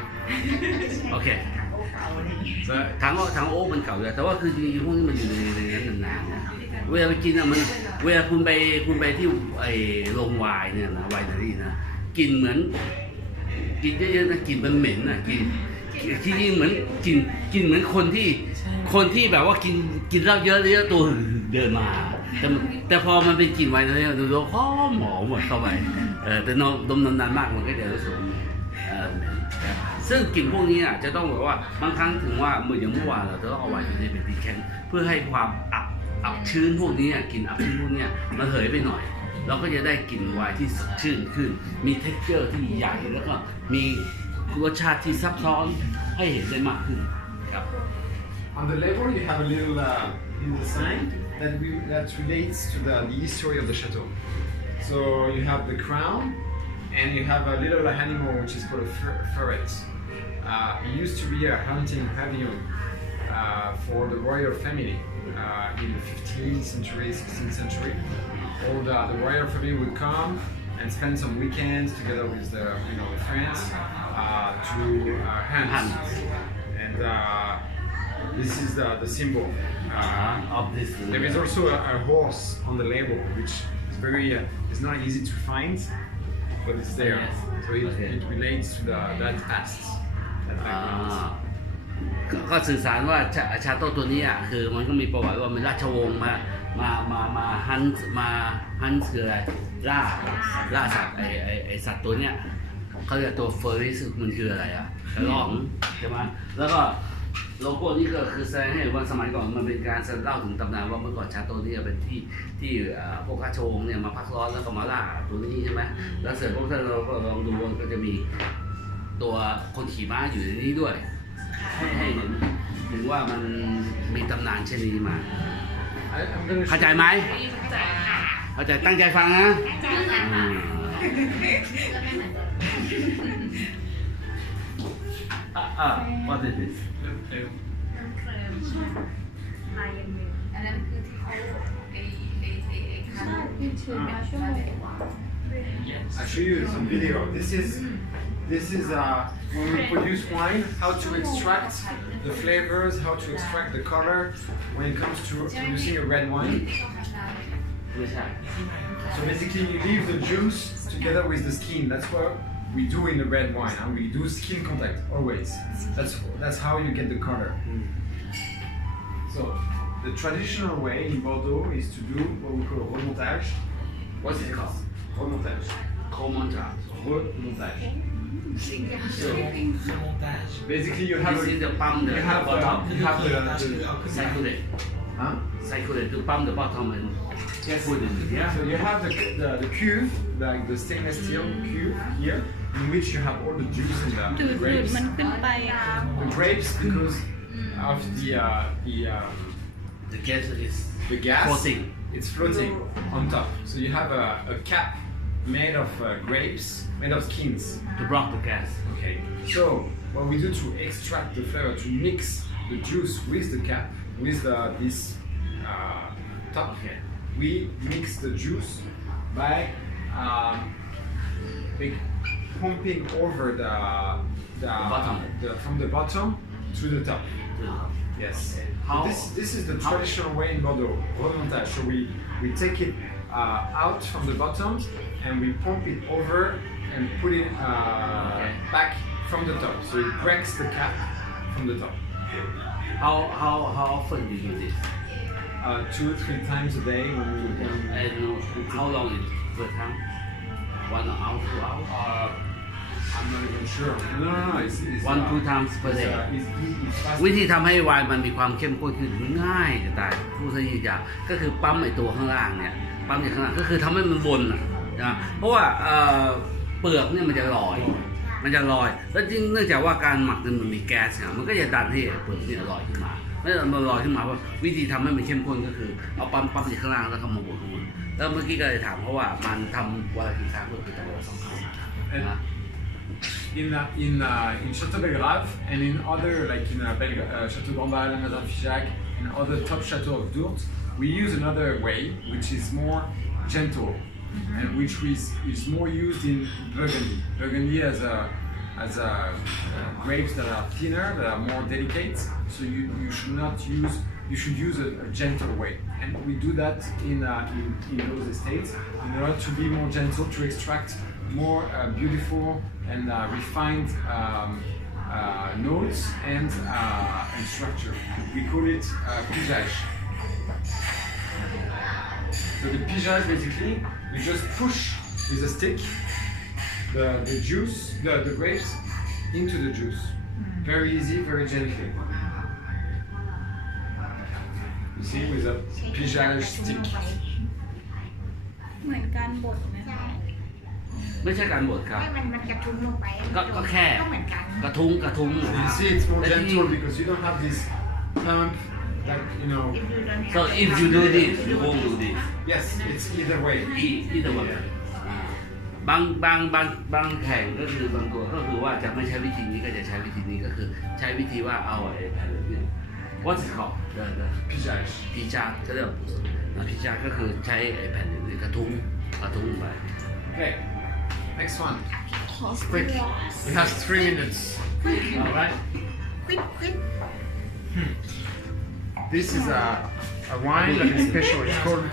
โอเคทางโอ๊กมันเก่าเลยแต่ว่าคือจริงๆพวกนี้มันอยู่ในนั้นนานๆนะเวลาไปกินมันเวลาคุณไปที่ไอ้โรงไวน์เนี่ยนะไวน์นารีนะกลิ่นเหมือนกินเยอะๆนะกลิ่นมันเหม็นนะกลิ่นที่จริงเหมือนกลิ่นเหมือนคนที่แบบว่ากินเหล้าเยอะๆตัวเดินมาแต่พอมันเป็นกลิ่นไวน์นารีดูหอมหมดเข้าไปแต่ดมนานๆมากมันก็จะรู้สึกเหม็น ซึ่งกลิ่นพวกนี้อ่ะจะต้องแบบว่าบางครั้งถึงว่าเมื่ออย่างเมื่อวานเราจะต้องเอาไว้อยู่ในเป็นดีแคนเพื่อให้ความอับชื้นพวกนี้กลิ่นอับชื้นพวกนี้มันเหยไปหน่อยเราก็จะได้กลิ่นไวน์ที่สดชื่นขึ้นมี texture ที่ใหญ่แล้วก็มีรสชาติที่ซับซ้อนให้เห็นได้มากขึ้นครับ On the label, you have a little sign that relates to the history of the chateau. So you have the crown, and you have a little animal which is called a ferret. It used to be a hunting pavilion for the royal family in the 15th century, 16th century. All the royal family would come and spend some weekends together with the friends to hunt. And this is the symbol. of this There is also a horse on the label, which is it's not easy to find, but it's there. Yes. So it relates to that past. That background. ก็สื่อสารว่าชาโต้ตัวนี้คือมันก็มีประวัติว่ามีราชวงศ์มาฮันคืออะไรล่าสัตว์ไอสัตว์ตัวเนี้ยเขาเรียกตัวเฟอร์ริสมันคืออะไรกระรอกใช่ไหมแล้วก็โลโก้นี้ก็คือแสดงให้เห็นว่าสมัยก่อนมันเป็นการเล่าถึงตำนานว่าเมื่อก่อนชาโต้นี่เป็นที่พวกราชวงศ์เนี่ยมาพักร้อนแล้วก็มาล่าตัวนี้ใช่ไหมแล้วเสร็จพวกท่านเราก็ลองดูก็จะมีตัวคนขี่ม้าอยู่ในนี้ด้วยให้เห็นถึงว่ามันมีตำนานเช่นนี้มา I'm gonna เข้าใจไหมเข้าใจตั้งใจฟังนะ What is this น้ำเคลิมลายยังมีอันนั้นคือที่เขาคันยืนถือมาชั่วโมงกว่า I'll show you some video. This is when we produce wine, how to extract the flavors, how to extract the color when it comes to producing a red wine. ไม่ใช่ So basically, you leave the juice together with the skin. That's what we do in the red wine. And we do skin contact always. That's how you get the color. So the traditional way in Bordeaux is to do what we call remontage. What's it called Remontage. Common Remontage. So montage basically, you have This is the palm, the bottom. you have the Circulate huh? Circulate to pump the bottom and put it yeah So you have the cuve, like the stainless steel cuve here, in which you have all the juice in the grapes. มันขึ้นไป The grapes, because of the gas is the gas, floating. it's floating on top. So you have a cap made of grapes, made of skins. to block the gas Okay. So what we do to extract the flavor, to mix the juice with the cap, with this top. Okay. We mix the juice by pumping over the bottom. from the bottom to the top. Yes. How- This is the traditional way in Bordeaux, remontage. So we take it out from the bottom and we pump it over and put it back from the top. So it breaks the cap from the top. how often do you do this 2-3 times a day when we and how long it per time 1 hour 2 hours I'm not even sure. No. It's 1-2 times per day it's fast. วิธีทำให้ไวน์มันมีความเข้มข้นคือง่ายจะตายพูดซะยิ่งยาวก็คือปั๊มไอตัวข้างล่างเนี่ยปั๊มจากข้างล่างก็คือทำให้มันวนนะเพราะว่าเปลือกเนี่ยมันจะลอย แล้วจริงเนื่องจากว่าการหมักเนี่ยมันมีแก๊สเนี่ยมันก็จะดันให้เปลือกเนี่ยลอยขึ้นมาเมื่อมันลอยขึ้นมาว่าวิธีทำให้มันเข้มข้นก็คือเอาปั๊มจากข้างล่างแล้วก็มาบดลงมาแล้วเมื่อกี้ก็เลยถามเพราะว่ามันทำวันละกี่ครั้งก็คือตลอด2 ครั้งนะ In Château Belgrave and in other, like in Château Bordaeaux, Madame Figeac, and other top chateaux of Dourtes, we use another way, which is more gentle, and which is more used in Burgundy. Burgundy has grapes that are thinner, that are more delicate. So you should not use. You should use a gentle way, and we do that in those estates in order to be more gentle, to extract more beautiful and refined notes and structure. We call it pigeage. So the pigeage, basically, we just push with a stick the juice, the grapes into the juice. Very easy, very gently. You see, with a pigeage stick. เหมือนการบดนะ ใช่ ไม่ใช่การบดครับ ให้มันกระทุ้งลงไป ก็แค่ ก็เหมือนกัน กระทุ้งนะ You ฮะ see, it's more และที่ gentle because you don't have this pump, like, you know. if you don't have so if you do this you won't do this Yes, it's either way. either one บางแข่งก็คือบางตัวก็คือว่าจะไม่ใช้วิธีนี้ก็จะใช้วิธีนี้ก็คือใช้วิธีว่าเอาไอ้แผ่นเนี่ย what's it called the Pigeage. พิจาก็เรียกพิจาก็คือใช้ไอ้แผ่นนี้กระทุ้งไป Okay, next one. Quick. We have 3 minutes. alright ควิดควิด This is a wine that is special. It's called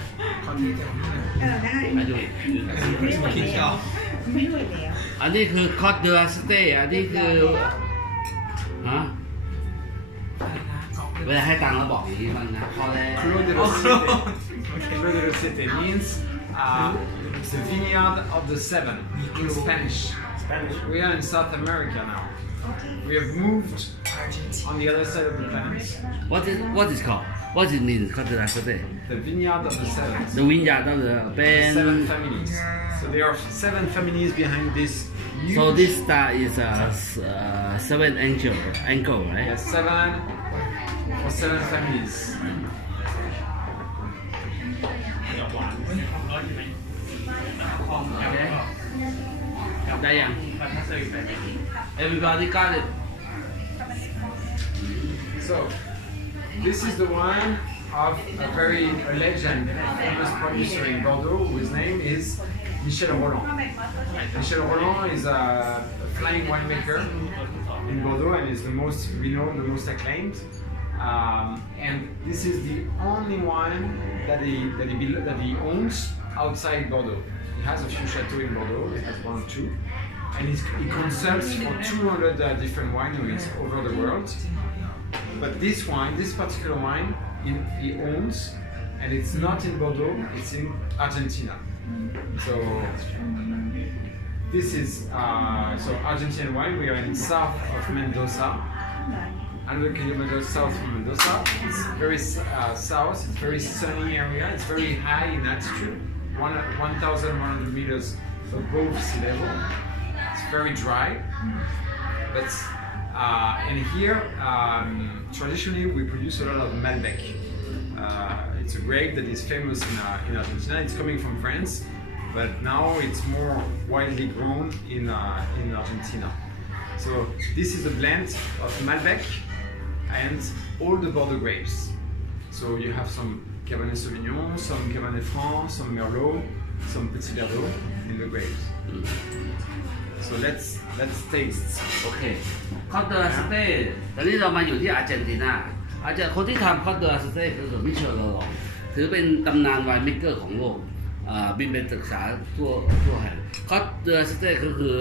ขอที่เดี๋ยวนี้นะ ได้ มาดู ไม่หมดคิดเดียว ไม่ไหวแล้ว อันนี้คือคอตเดอสเต้อันนี้คือฮะ อะไรนะกรอบ เวลาให้ตังค์เราบอกอย่างนี้บ้างนะพอแล้ว Clos de la Cité. Clos de la Cité means it's a vineyard of the 7 in Spanish. We are in South America now. We have moved อาร์เจนตินา on the other side of the planet. what is called what it means คอตเดอสเต้ The vineyard of the 7. the วิญญาณต้องเป็น 7 families. So there are 7 families behind this huge. so this star is a seven angle right Yes, 7 for 7 families. ได้ยัง everybody got it So this is the wine of a legend, famous producer in Bordeaux, whose name is Michel Roland. Michel Roland is a flying winemaker in Bordeaux and is the most renowned, the most acclaimed. And this is the only wine that he owns outside Bordeaux. He has a few chateaux in Bordeaux. He has 1 or 2, and he consults for 200 different wineries over the world. But this wine, this particular wine, he owns, and it's not in Bordeaux. It's in Argentina. So this is so Argentine wine. We are in south of Mendoza. 100 kilometers south from Mendoza. It's very south. It's very sunny area. It's very high in altitude, 1,100 meters above sea level. It's very dry, but and here traditionally we produce a lot of Malbec. It's a grape that is famous in Argentina. It's coming from France, but now it's more widely grown in Argentina. So this is a blend of Malbec and all the Bordeaux grapes. So you have some Cabernet Sauvignon, some Cabernet Franc, some Merlot, some Petit Verdot in the grapes. So let's taste. โอเคคอตเดอสเต้ตอนนี้เรามาอยู่ที่อาร์เจนตินาคนที่ทำคอตเดอสเต้คือมิเชลโลลองถือเป็นตำนานไวน์เมกเกอร์ของโลกบินไปศึกษาทั่วแห่งคอตเดอสเต้ก็คือ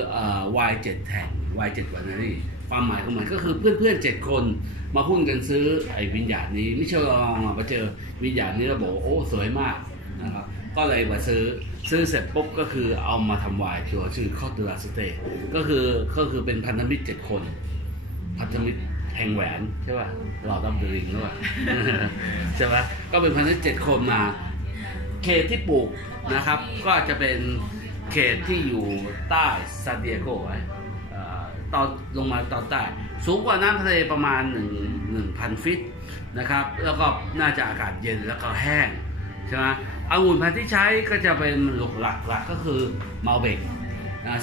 ไวน์7แห่งไวน์7วันนี้ความหมายของมันก็คือเพื่อน7คนมาหุ้นกันซื้อไอ้วิญญาณนี้มิเชลโลลองมาเจอวิญญาณนี้แล้วบอกโอ้สวยมากนะครับก็เลยมาซื้อเสร็จปุ๊บก็คือเอามาทำไวน์ชื่อคอตเดอสเต้ก็คือเป็นพันธมิตร7คนพันธมิตรแห่งแหวนใช่ป่ะหลอดดับเบิลริงด้วย ใช่ป่ะก็เป็นพันธมิตร7คนมาเขตที่ปลูกนะครับก็จะเป็นเขตที่อยู่ใต้ซานดิเอโกตอนลงมาตอนใต้สูงกว่าน้ำทะเลประมาณ1,000 ฟิตนะครับแล้วก็น่าจะอากาศเย็นแล้วก็แห้งใช่ไหมองุ่นพันธุ์ที่ใช้ก็จะเป็นหลักก็คือมาลเบก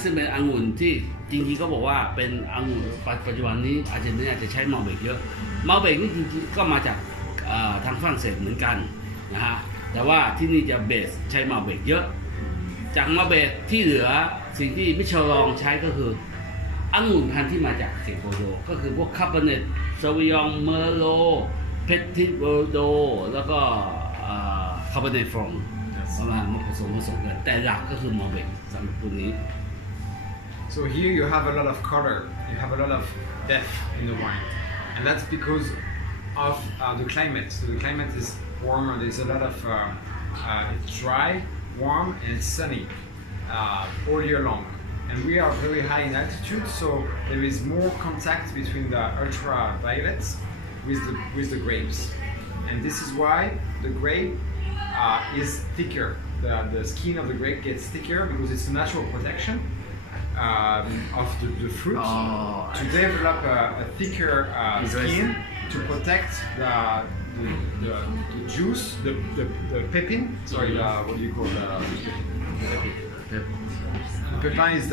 ซึ่งเป็นองุ่นที่จริงๆก็บอกว่าเป็นองุ่นปัจจุบันนี้อาร์เจนตินาจะใช้มาลเบกเยอะมาลเบกนี่จริงๆก็มาจากทางฝรั่งเศสเหมือนกันนะฮะแต่ว่าที่นี่จะเบสใช้มาลเบกเยอะจากมาลเบกที่เหลือสิ่งที่มิเชลลองใช้ก็คือองุ่นพันธุ์ที่มาจากเขตโบโดก็คือพวกคาเบเนตซาวิยองเมอร์โลเพติโบโดแล้วก็คาเบเนตฟรองประมาณมาผสมกันแต่หลักก็คือมาลเบกสำหรับตัวนี้ So here you have a lot of color, you have a lot of depth in the wine, and that's because of the climate. So the climate is warmer. There's a lot of it's dry, warm, and sunny all year long. and we are very high in altitude, so there is more contact between the ultraviolets with the grapes, and this is why the grape is thicker. The skin of the grape gets thicker because it's a natural protection of the fruit to develop a thicker skin to protect the juice, the pepin. Sorry, what do you call the pepin? Is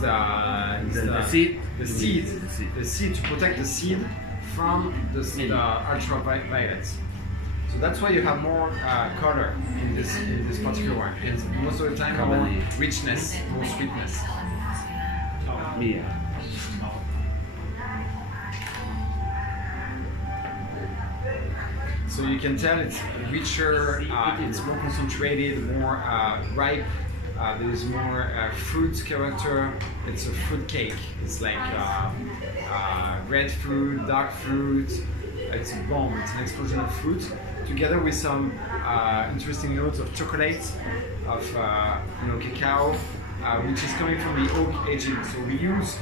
the seed. The seed to protect the seed from the ultraviolets. So that's why you have more color in this particular wine. It's most of the time more richness, more sweetness. Yeah. So you can tell it's richer, it's more concentrated, more ripe. There is more fruit character. It's a fruit cake. It's like red fruit, dark fruit. It's a bomb. It's an explosion of fruit, together with some interesting notes of chocolate, of cacao, which is coming from the oak aging. So we use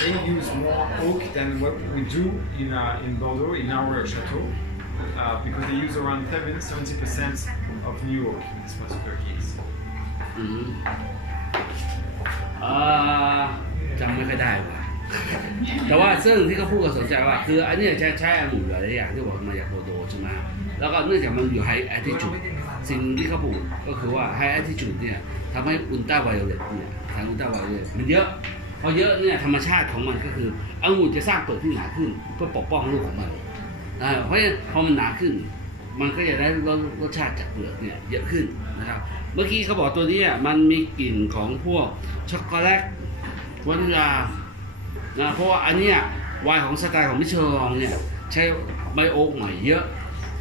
they use more oak than what we do in Bordeaux in our chateau, because they use around 70% of new oak in this particular case. จำไม่ค่อยได้ว่ะแต่ว่าซึ่งที่เขาพูดก็สนใจว่าคืออันนี้ใช้องุ่นหลายอย่างที่บอกมาจากโบโดใช่ไหมแล้วก็เนื่องจากมันอยู่ไฮแอลติจูดสิ่งที่เขาพูดก็คือว่าไฮแอลติจูดเนี่ยทำให้อุลตราไวโอเลตเนี่ยทางอุลตราไวโอเลตมันเยอะพอเยอะเนี่ยธรรมชาติของมันก็คือองุ่นจะสร้างเปลือกที่หนาขึ้นเพื่อปกป้องลูกของมันเพราะฉะนั้นพอมันหนาขึ้นมันก็จะได้รสชาติจากเปลือกเนี่ยเยอะขึ้นนะครับเมื่อกี้เขาบอกตัวนี้มันมีกลิ่นของพวกช็อกโกแลตวานิลาเพราะว่าอันนี้ไวน์ของสไตล์ของมิเชลลองเนี่ยใช้ใบโอ๊กใหม่เยอะ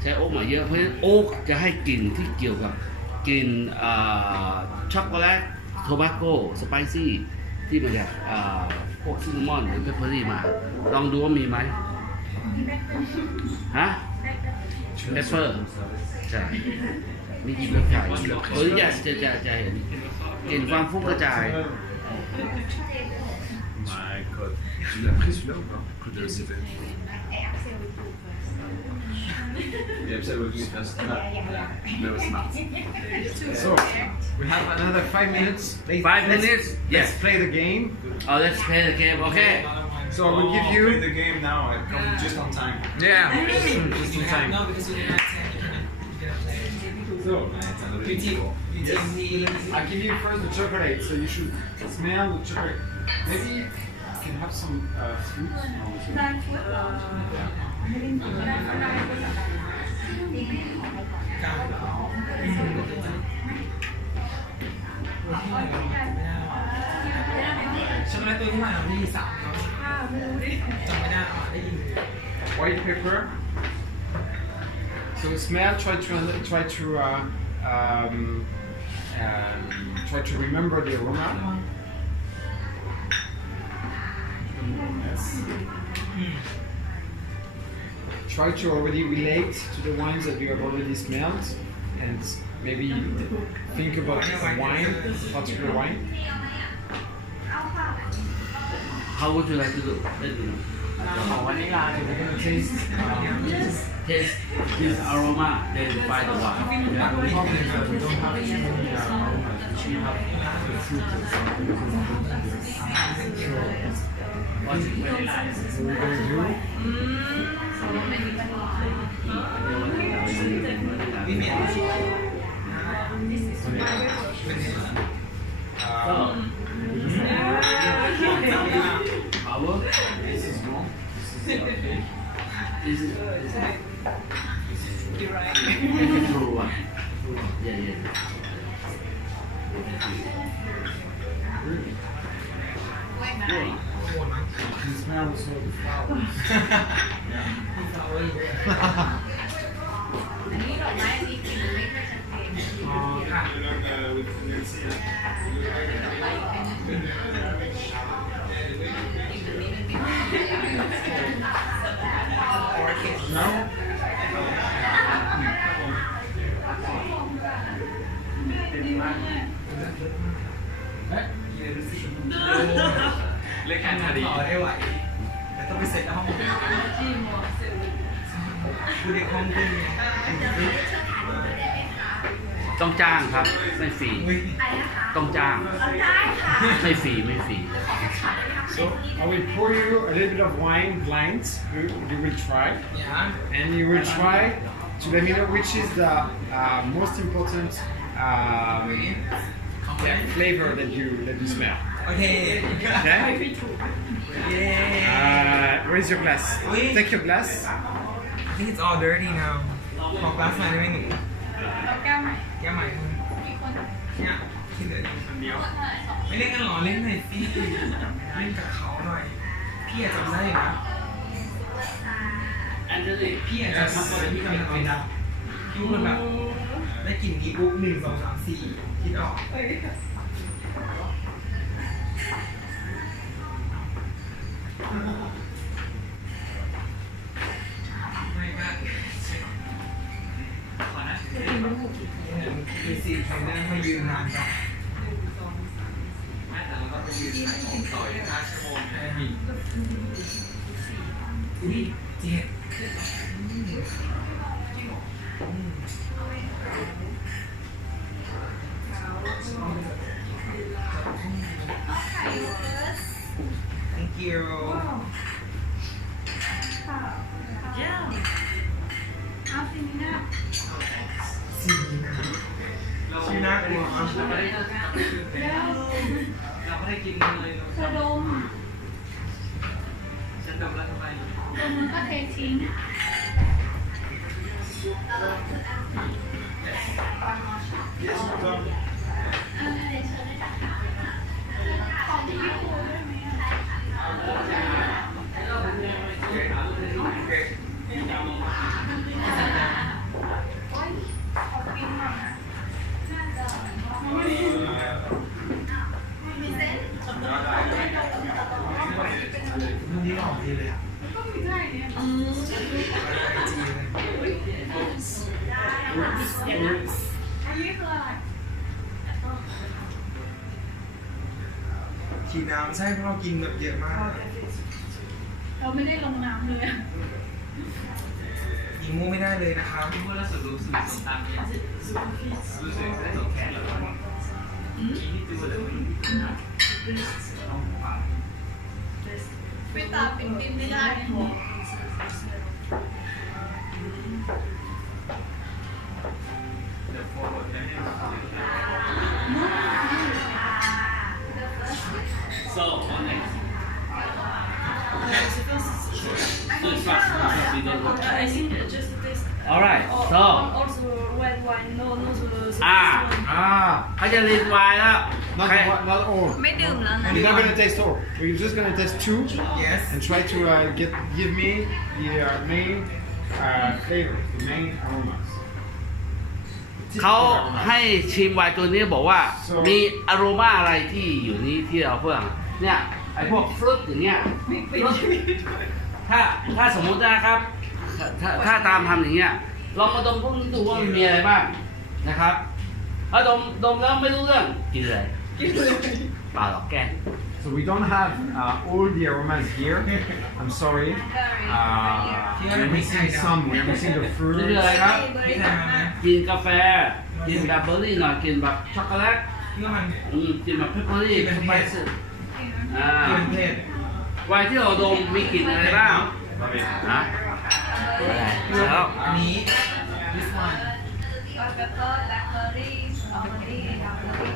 ใช้โอ๊กใหม่เยอะเพราะฉะนั้นโอ๊กจะให้กลิ่นที่เกี่ยวกับกลิ่นช็อกโกแลตโทบาโก้สไปซี่ที่มาจากพวกซินนามอนหรือเพปเปอรี่มาลองดูว่ามีไหมฮะเพปเปอร์ใช่มีกลิ่นกระจายตัวนี้จะเห็นกลิ่นความฟุ้งกระจาย My God. Tu l'as pris celui-là ou pas? Could you receive it? Yeah, absolutely. No, it's not. So, we have another 5 minutes. 5 minutes? Let's play the game. Oh, let's play the game. Okay. So I will give you. Play the game now. I come just on time. Yeah, just in time. No, because we didn't have time. You cannot play. So, You I'll give you first the chocolate. So you should smell the chocolate. Maybe you can have some fruit. White pepper. So smell. Try to remember the aroma. Yes. Try to already relate to the wines that you have already smelled, and maybe think about a wine, particular wine. How would you like to do? Let me know. We're gonna taste. Taste this aroma, then find the wine. Yeah, the problem is that we don't have too many aromas. We have the fruit itself. What's it? So we're gonna do. Power? This is wrong. This is Is it? You're right. True one. Yeah. You can smell also the flowers. อันนี้ดอกไม้มีกลิ่นไม่ค่อยชัดเจน With Nancy. ดอกไม้เป็นกลิ่นแบบนี้มันมี No? เลยรู้สึก เล่นแข่งคดี ต่อได้ไหวแต่ต้องไปเสร็จแล้วห้องกูเด็กห้องตึ้งไง ต้องจ้างครับไม่ฟรี อุ้ย ต้องจ้างไม่ฟรีไม่ฟรี So I will pour you a little bit of wine blind. You will try, อย่า and you will try to let me know which is the most important flavor that you smell. โอเค Okay? เย้ Where's your glass? Wait. Take your glass. I think it's all dirty now ขอกลาสมาได้ไหมหนู เราแก้วใหม่ แก้วใหม่ มีคน เนี่ยที่เหลือคนเดียวไม่เล่นกันหรอเล่นหน่อยสิเล่นกับเขาหน่อย พี่อาจจะจำได้อยู่นะ อันนี้ พี่อาจจะทำอะไรที่กำลังเป็นพี่คนแบบได้กลิ่นนี้ปุ๊บ1 2 3 4คิดออกไม่ก็ขอนะดูสิใครนั่งมายืนนานจังแต่เราก็ไปยืนขายของต่ออีก5 ชั่วโมงแค่นี้อุ้ยเจ็บThank you เอาสินี่นะ ชื่อน่ากลัว แล้ว เราไม่ได้กินเลย เธอดม ฉันดมแล้วทำไม ดมมันก็เททิ้ง Yes, Tom. ของพี่ครูได้ไหมอะ มันนี่หอมดีเลยอ่ะ ก็มีได้เนี่ย ไอจีเลย อันนี้คืออะไร ขีดน้ำใช่เพราะเรากินแบบเยอะมาก เราไม่ได้ลงน้ำเลยอะ ยิงมูไม่ได้เลยนะครับที่ว่าล่าสุดรู้สึกสงครามเนี่ยรู้สึกได้สงแขนแล้วที่ตัวเลยต้องผ่าน ไปตาปิ่นไม่ได้เนี่ย เดี๋ยวโฟล์ได้ให้เรา So what next? So it's fast because we don't work. I think just this. Alright, so Also red wine, no, not the. เขาจะรีดไวน์แล้ว Not, ใคร not all. ไม่ดื่มแล้วนะ You're not gonna taste all. We're just gonna taste 2 yes and try to give me the main flavors, the main aromas. เขาให้ชิมไวน์ตัวนี้บอกว่ามีอโรมาอะไรที่อยู่นี้ที่เราเพิ่งเนี่ยไอพวกฟรุตอย่างเงี้ยถ้าสมมุตินะครับถ้าตามทำอย่างเงี้ยลองมาดมพวกนี้ดูว่ามันมีอะไรบ้างนะครับถ้าดมแล้วไม่รู้เรื่องกินเลยเปล่าหรอกแก So we don't have all the aromas here. I'm sorry. We're missing some. We're missing the นี่ fruit. คืออะไรครับ พี่ทำมาไหม กินกาแฟกินแบบเบอร์รี่หน่อยกินแบบช็อกโกแลต เมื่อมัน กินแบบเพปเปอรี่สไปซ์อ่า กินเผ็ด ไวน์ที่เราดมมีกลิ่นอะไรบ้างนะอะไรแล้ว อันนี้ this one ก็เปเปอร์แบล็คเบอร์รี่สตรอเบอร์รี่ดับเบอร์รี่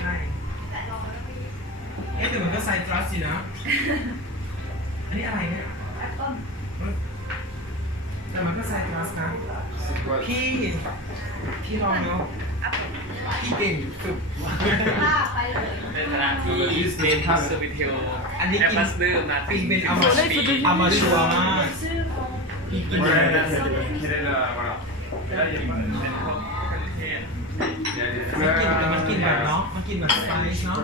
ใช่เอ๊ะแต่มันก็ไซตรัสสินะ อันนี้อะไรเนี่ย แอปเปิ้ล แต่มันก็ไซตรัสนะ พี่ลองเนาะพี่เก่งสุด ลากไปเลย ในฐานะที่เป็นสวิตเทล อันนี้ แอ กิ ม น บาสเดอร์มา ปิงเป็นอามาชัวร์มากพี่กินเยอะเลย Voilà. Et là, il y a une มันกินแต่มันกินแบบเนาะมันกินแบบสไปซ์เนาะ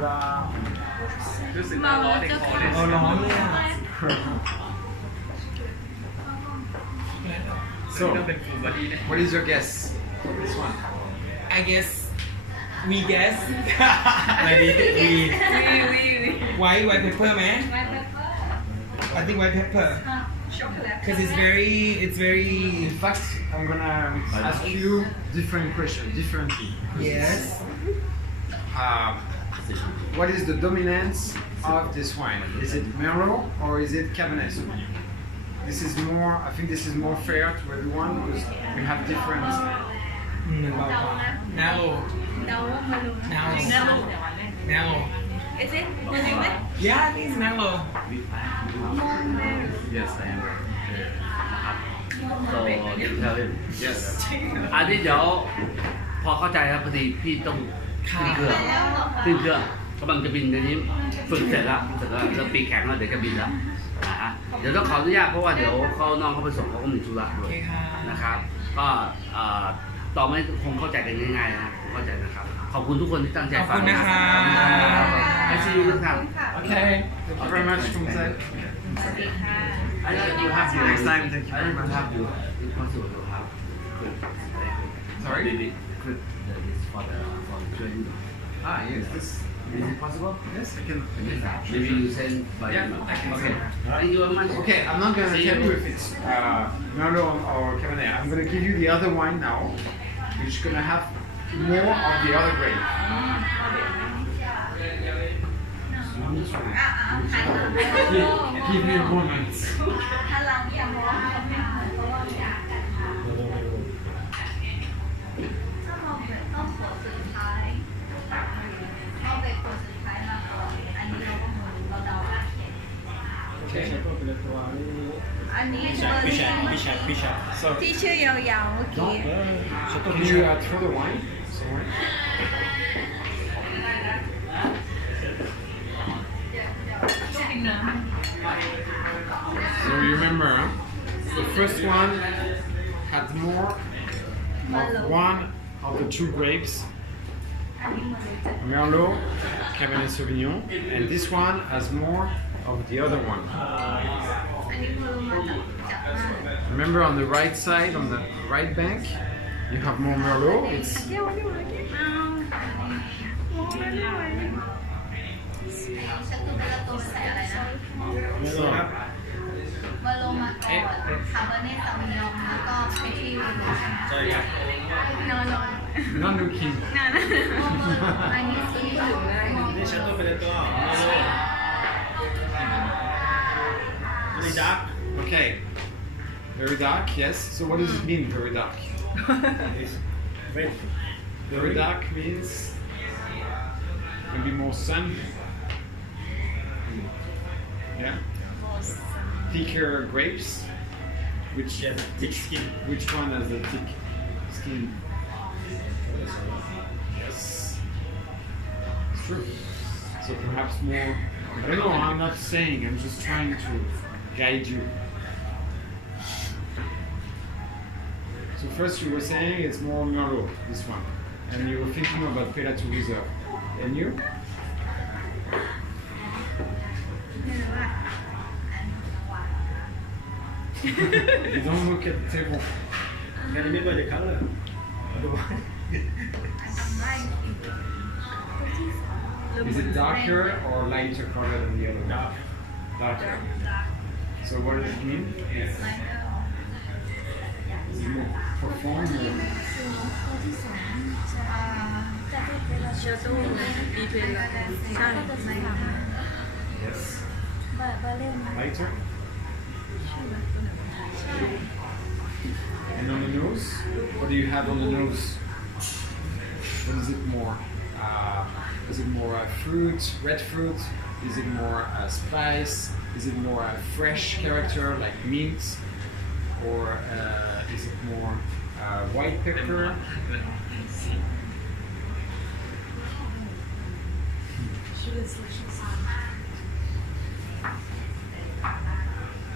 รู้สึกว่าร้อนในคอเลย เราร้อนเลยอ่ะ So, ต้องเป็นฟูลบอดี้เนี่ย What is your guess? This one. I guess we guess อะไรดี white pepper ไหม I think white pepper because it's very In fact, I'm gonna ask you different questions, differently. yes What is the dominance of this wine? Is it Merlot or is it Cabernet Sauvignon? This is more. I think this is more fair to everyone because we have different. มันเบากว่า narrow เดาว่ามารู้นะ narrow Is it มันรู้ไหม yeah it's narrow Yes I am นะครับ so tell him yes อันนี้เดี๋ยวพอเข้าใจครับพอดีพี่ต้องขึ้นเครื่องกำลังจะบินในนี้ฝึกเสร็จแล้วจะปีแข็งแล้วเดี๋ยวจะบินแล้วนะฮะเดี๋ยวต้องขออนุญาตเพราะว่าเดี๋ยวเขาน้องเขาไปส่งเขาก็มีธุระด้วยนะครับก็ต่อไม่คงเข้าใจกันง่ายๆนะผมเข้าใจนะครับขอบคุณทุกคนที่ตั้งใจฟัง ขอบคุณนะครับ I see you next time Okay. Thank you very much, Kumse. สวัสดีค่ะ I know you have your Next time, thank you I very know you much. have your impossible to have good Sorry? good this for the training Ah, yes. This. is it possible Yes, I can. maybe you send by Yeah, email I can okay send. thank you very much Okay, I'm not gonna See tell you. you if it's Merlot or Cabernet. I'm gonna give you the other wine now, which is gonna have more of the other grape. Give me a moment. ถ้าเราอยากว่าถ้าเราเป็นต้องขอสุดท้ายเอาไปคนสุดท้ายมากกว่าอันนี้เราก็เหมือนเราเดาว่า Okay. อันนี้เบอร์รี่ So, ที่ชื่อยาวๆเมื่อกี้ can you throw the wine somewhere? So remember, the first one had more of one of the two grapes, อันนี้มันเลยจะ Merlot, Cabernet Sauvignon, and this one has more of the other one. อันนี้มันมาจากมาก Remember on the right side, on the right bank, you have more Merlot. It's เดี๋ยวมองไม่ได้ฉันคือเวลาตัวใส่อะไรนะ so วาโลมาก่อนคาร์บอเนตซาวิยองแล้วก็ไปที่นอน not looking. อันนี้สีเหลือง นี่ชัตโต้เป็นตัว very dark Okay. Very dark, yes. So what does it mean, very dark? very Very dark means maybe more sun. Yeah. Thicker grapes. Which thick skin which one has a thick skin? Yes. It's true. So perhaps more. I don't know. I'm not saying. I'm just trying to guide you. So first you were saying it's more Merlot, this one, and you were thinking about Pelato Reserve. And you? You don't look at the table. can remember the color Is it darker or lighter color than the other one? Darker. So what does it mean? Is it more profound or เชอร์ตู้ดีเทลใช่ yes? Lighter? And on the nose? What do you have on the nose? What is it more? Is it more fruit, red fruit? Is it more spice? Is it more fresh character like mint? Or is it more white pepper?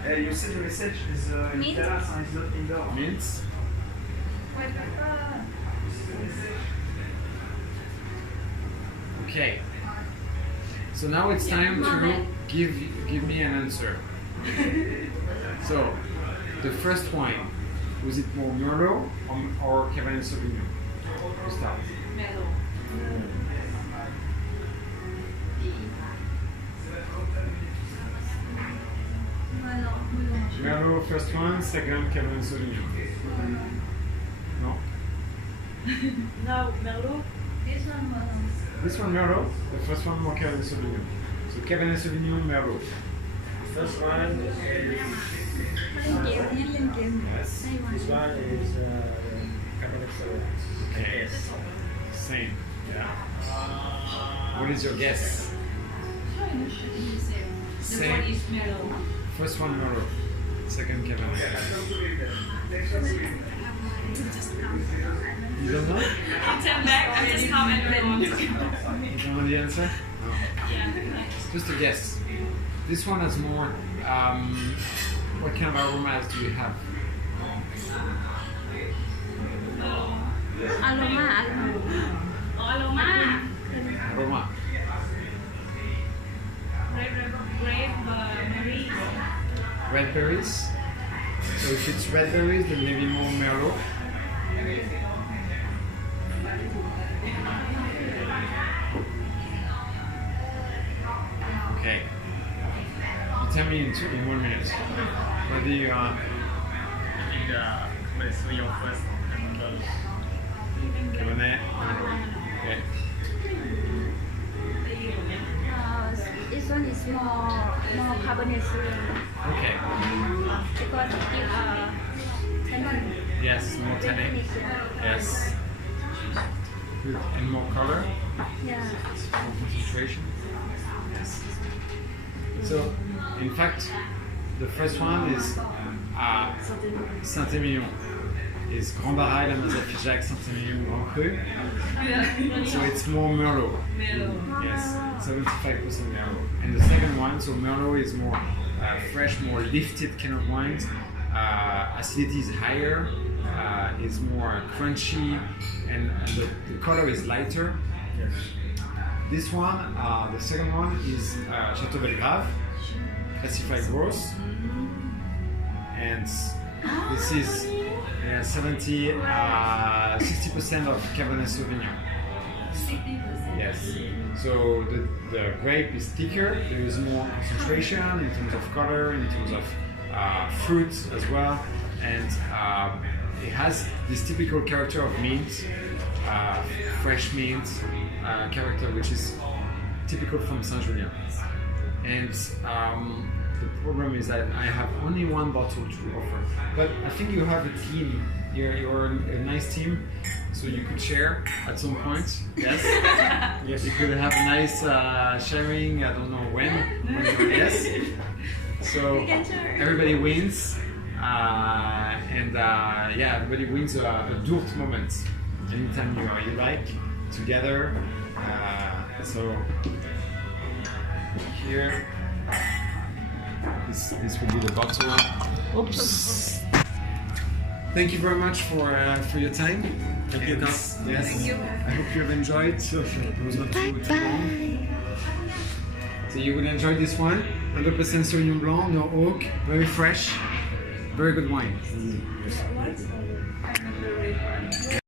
You said the research is in Mint. terrace and it's not indoor. Mint? Okay. So now it's time to give me an answer. So, the first wine, was it more Merlot or Cabernet Sauvignon? To start. Merlot first one, second Cabernet Sauvignon. No? No, Merlot. This one was This one Merlot, the first one more Cabernet Sauvignon. So Cabernet Sauvignon, Merlot. first one is Yes. this one is Cabernet Sauvignon. Okay. Yes. Same. Yeah. What is your guess? Same. First one Merlot, second Cabernet. You don't know? Turn back and just come and win. You don't know the answer? No. Just a guess. This one has more. What kind of aromas do you have? Aroma. Aroma. Red berries. So if it's red berries, then maybe more Merlot. Okay. You tell me in 1 minute. What do you Cabernet Sauvignon first. Cabernet? Okay. This one is more carbonated Okay. because it gives tannin. Yes, more tannic. Yes. Good. And more color, Yeah. more concentration. So, in fact, the first one is Saint-Émilion. Is Grand Barrail, La Mazafijac, Saint-Émilion, Grand Cru. So it's more Merlot. Yes, 75% Merlot. And the second one, so Merlot is more fresh, more lifted kind of wines. Acidity is higher, is more crunchy, and the color is lighter. Yes. This one, the second one is Chateau Belgrave, classified gross. And this is 60% of Cabernet Sauvignon. 60%. Yes. So the grape is thicker, there is more concentration in terms of color, in terms of fruit as well, and it has this typical character of mint, fresh mint character, which is typical from Saint-Julien. And the problem is that I have only one bottle to offer, but I think you have a team. You're a nice team, so you could share at some point. Yes, yes, you could have a nice sharing. I don't know when. Yes. So everybody wins, and yeah, everybody wins a Dourt moment. Anytime you like together. So here. This will be the bottle. Oops. Thank you very much for your time. Thank you, Yes. Thank you. I hope you have enjoyed. It was not too long. So you will enjoy this one. 100% Sauvignon Blanc, no oak, very fresh, very good wine.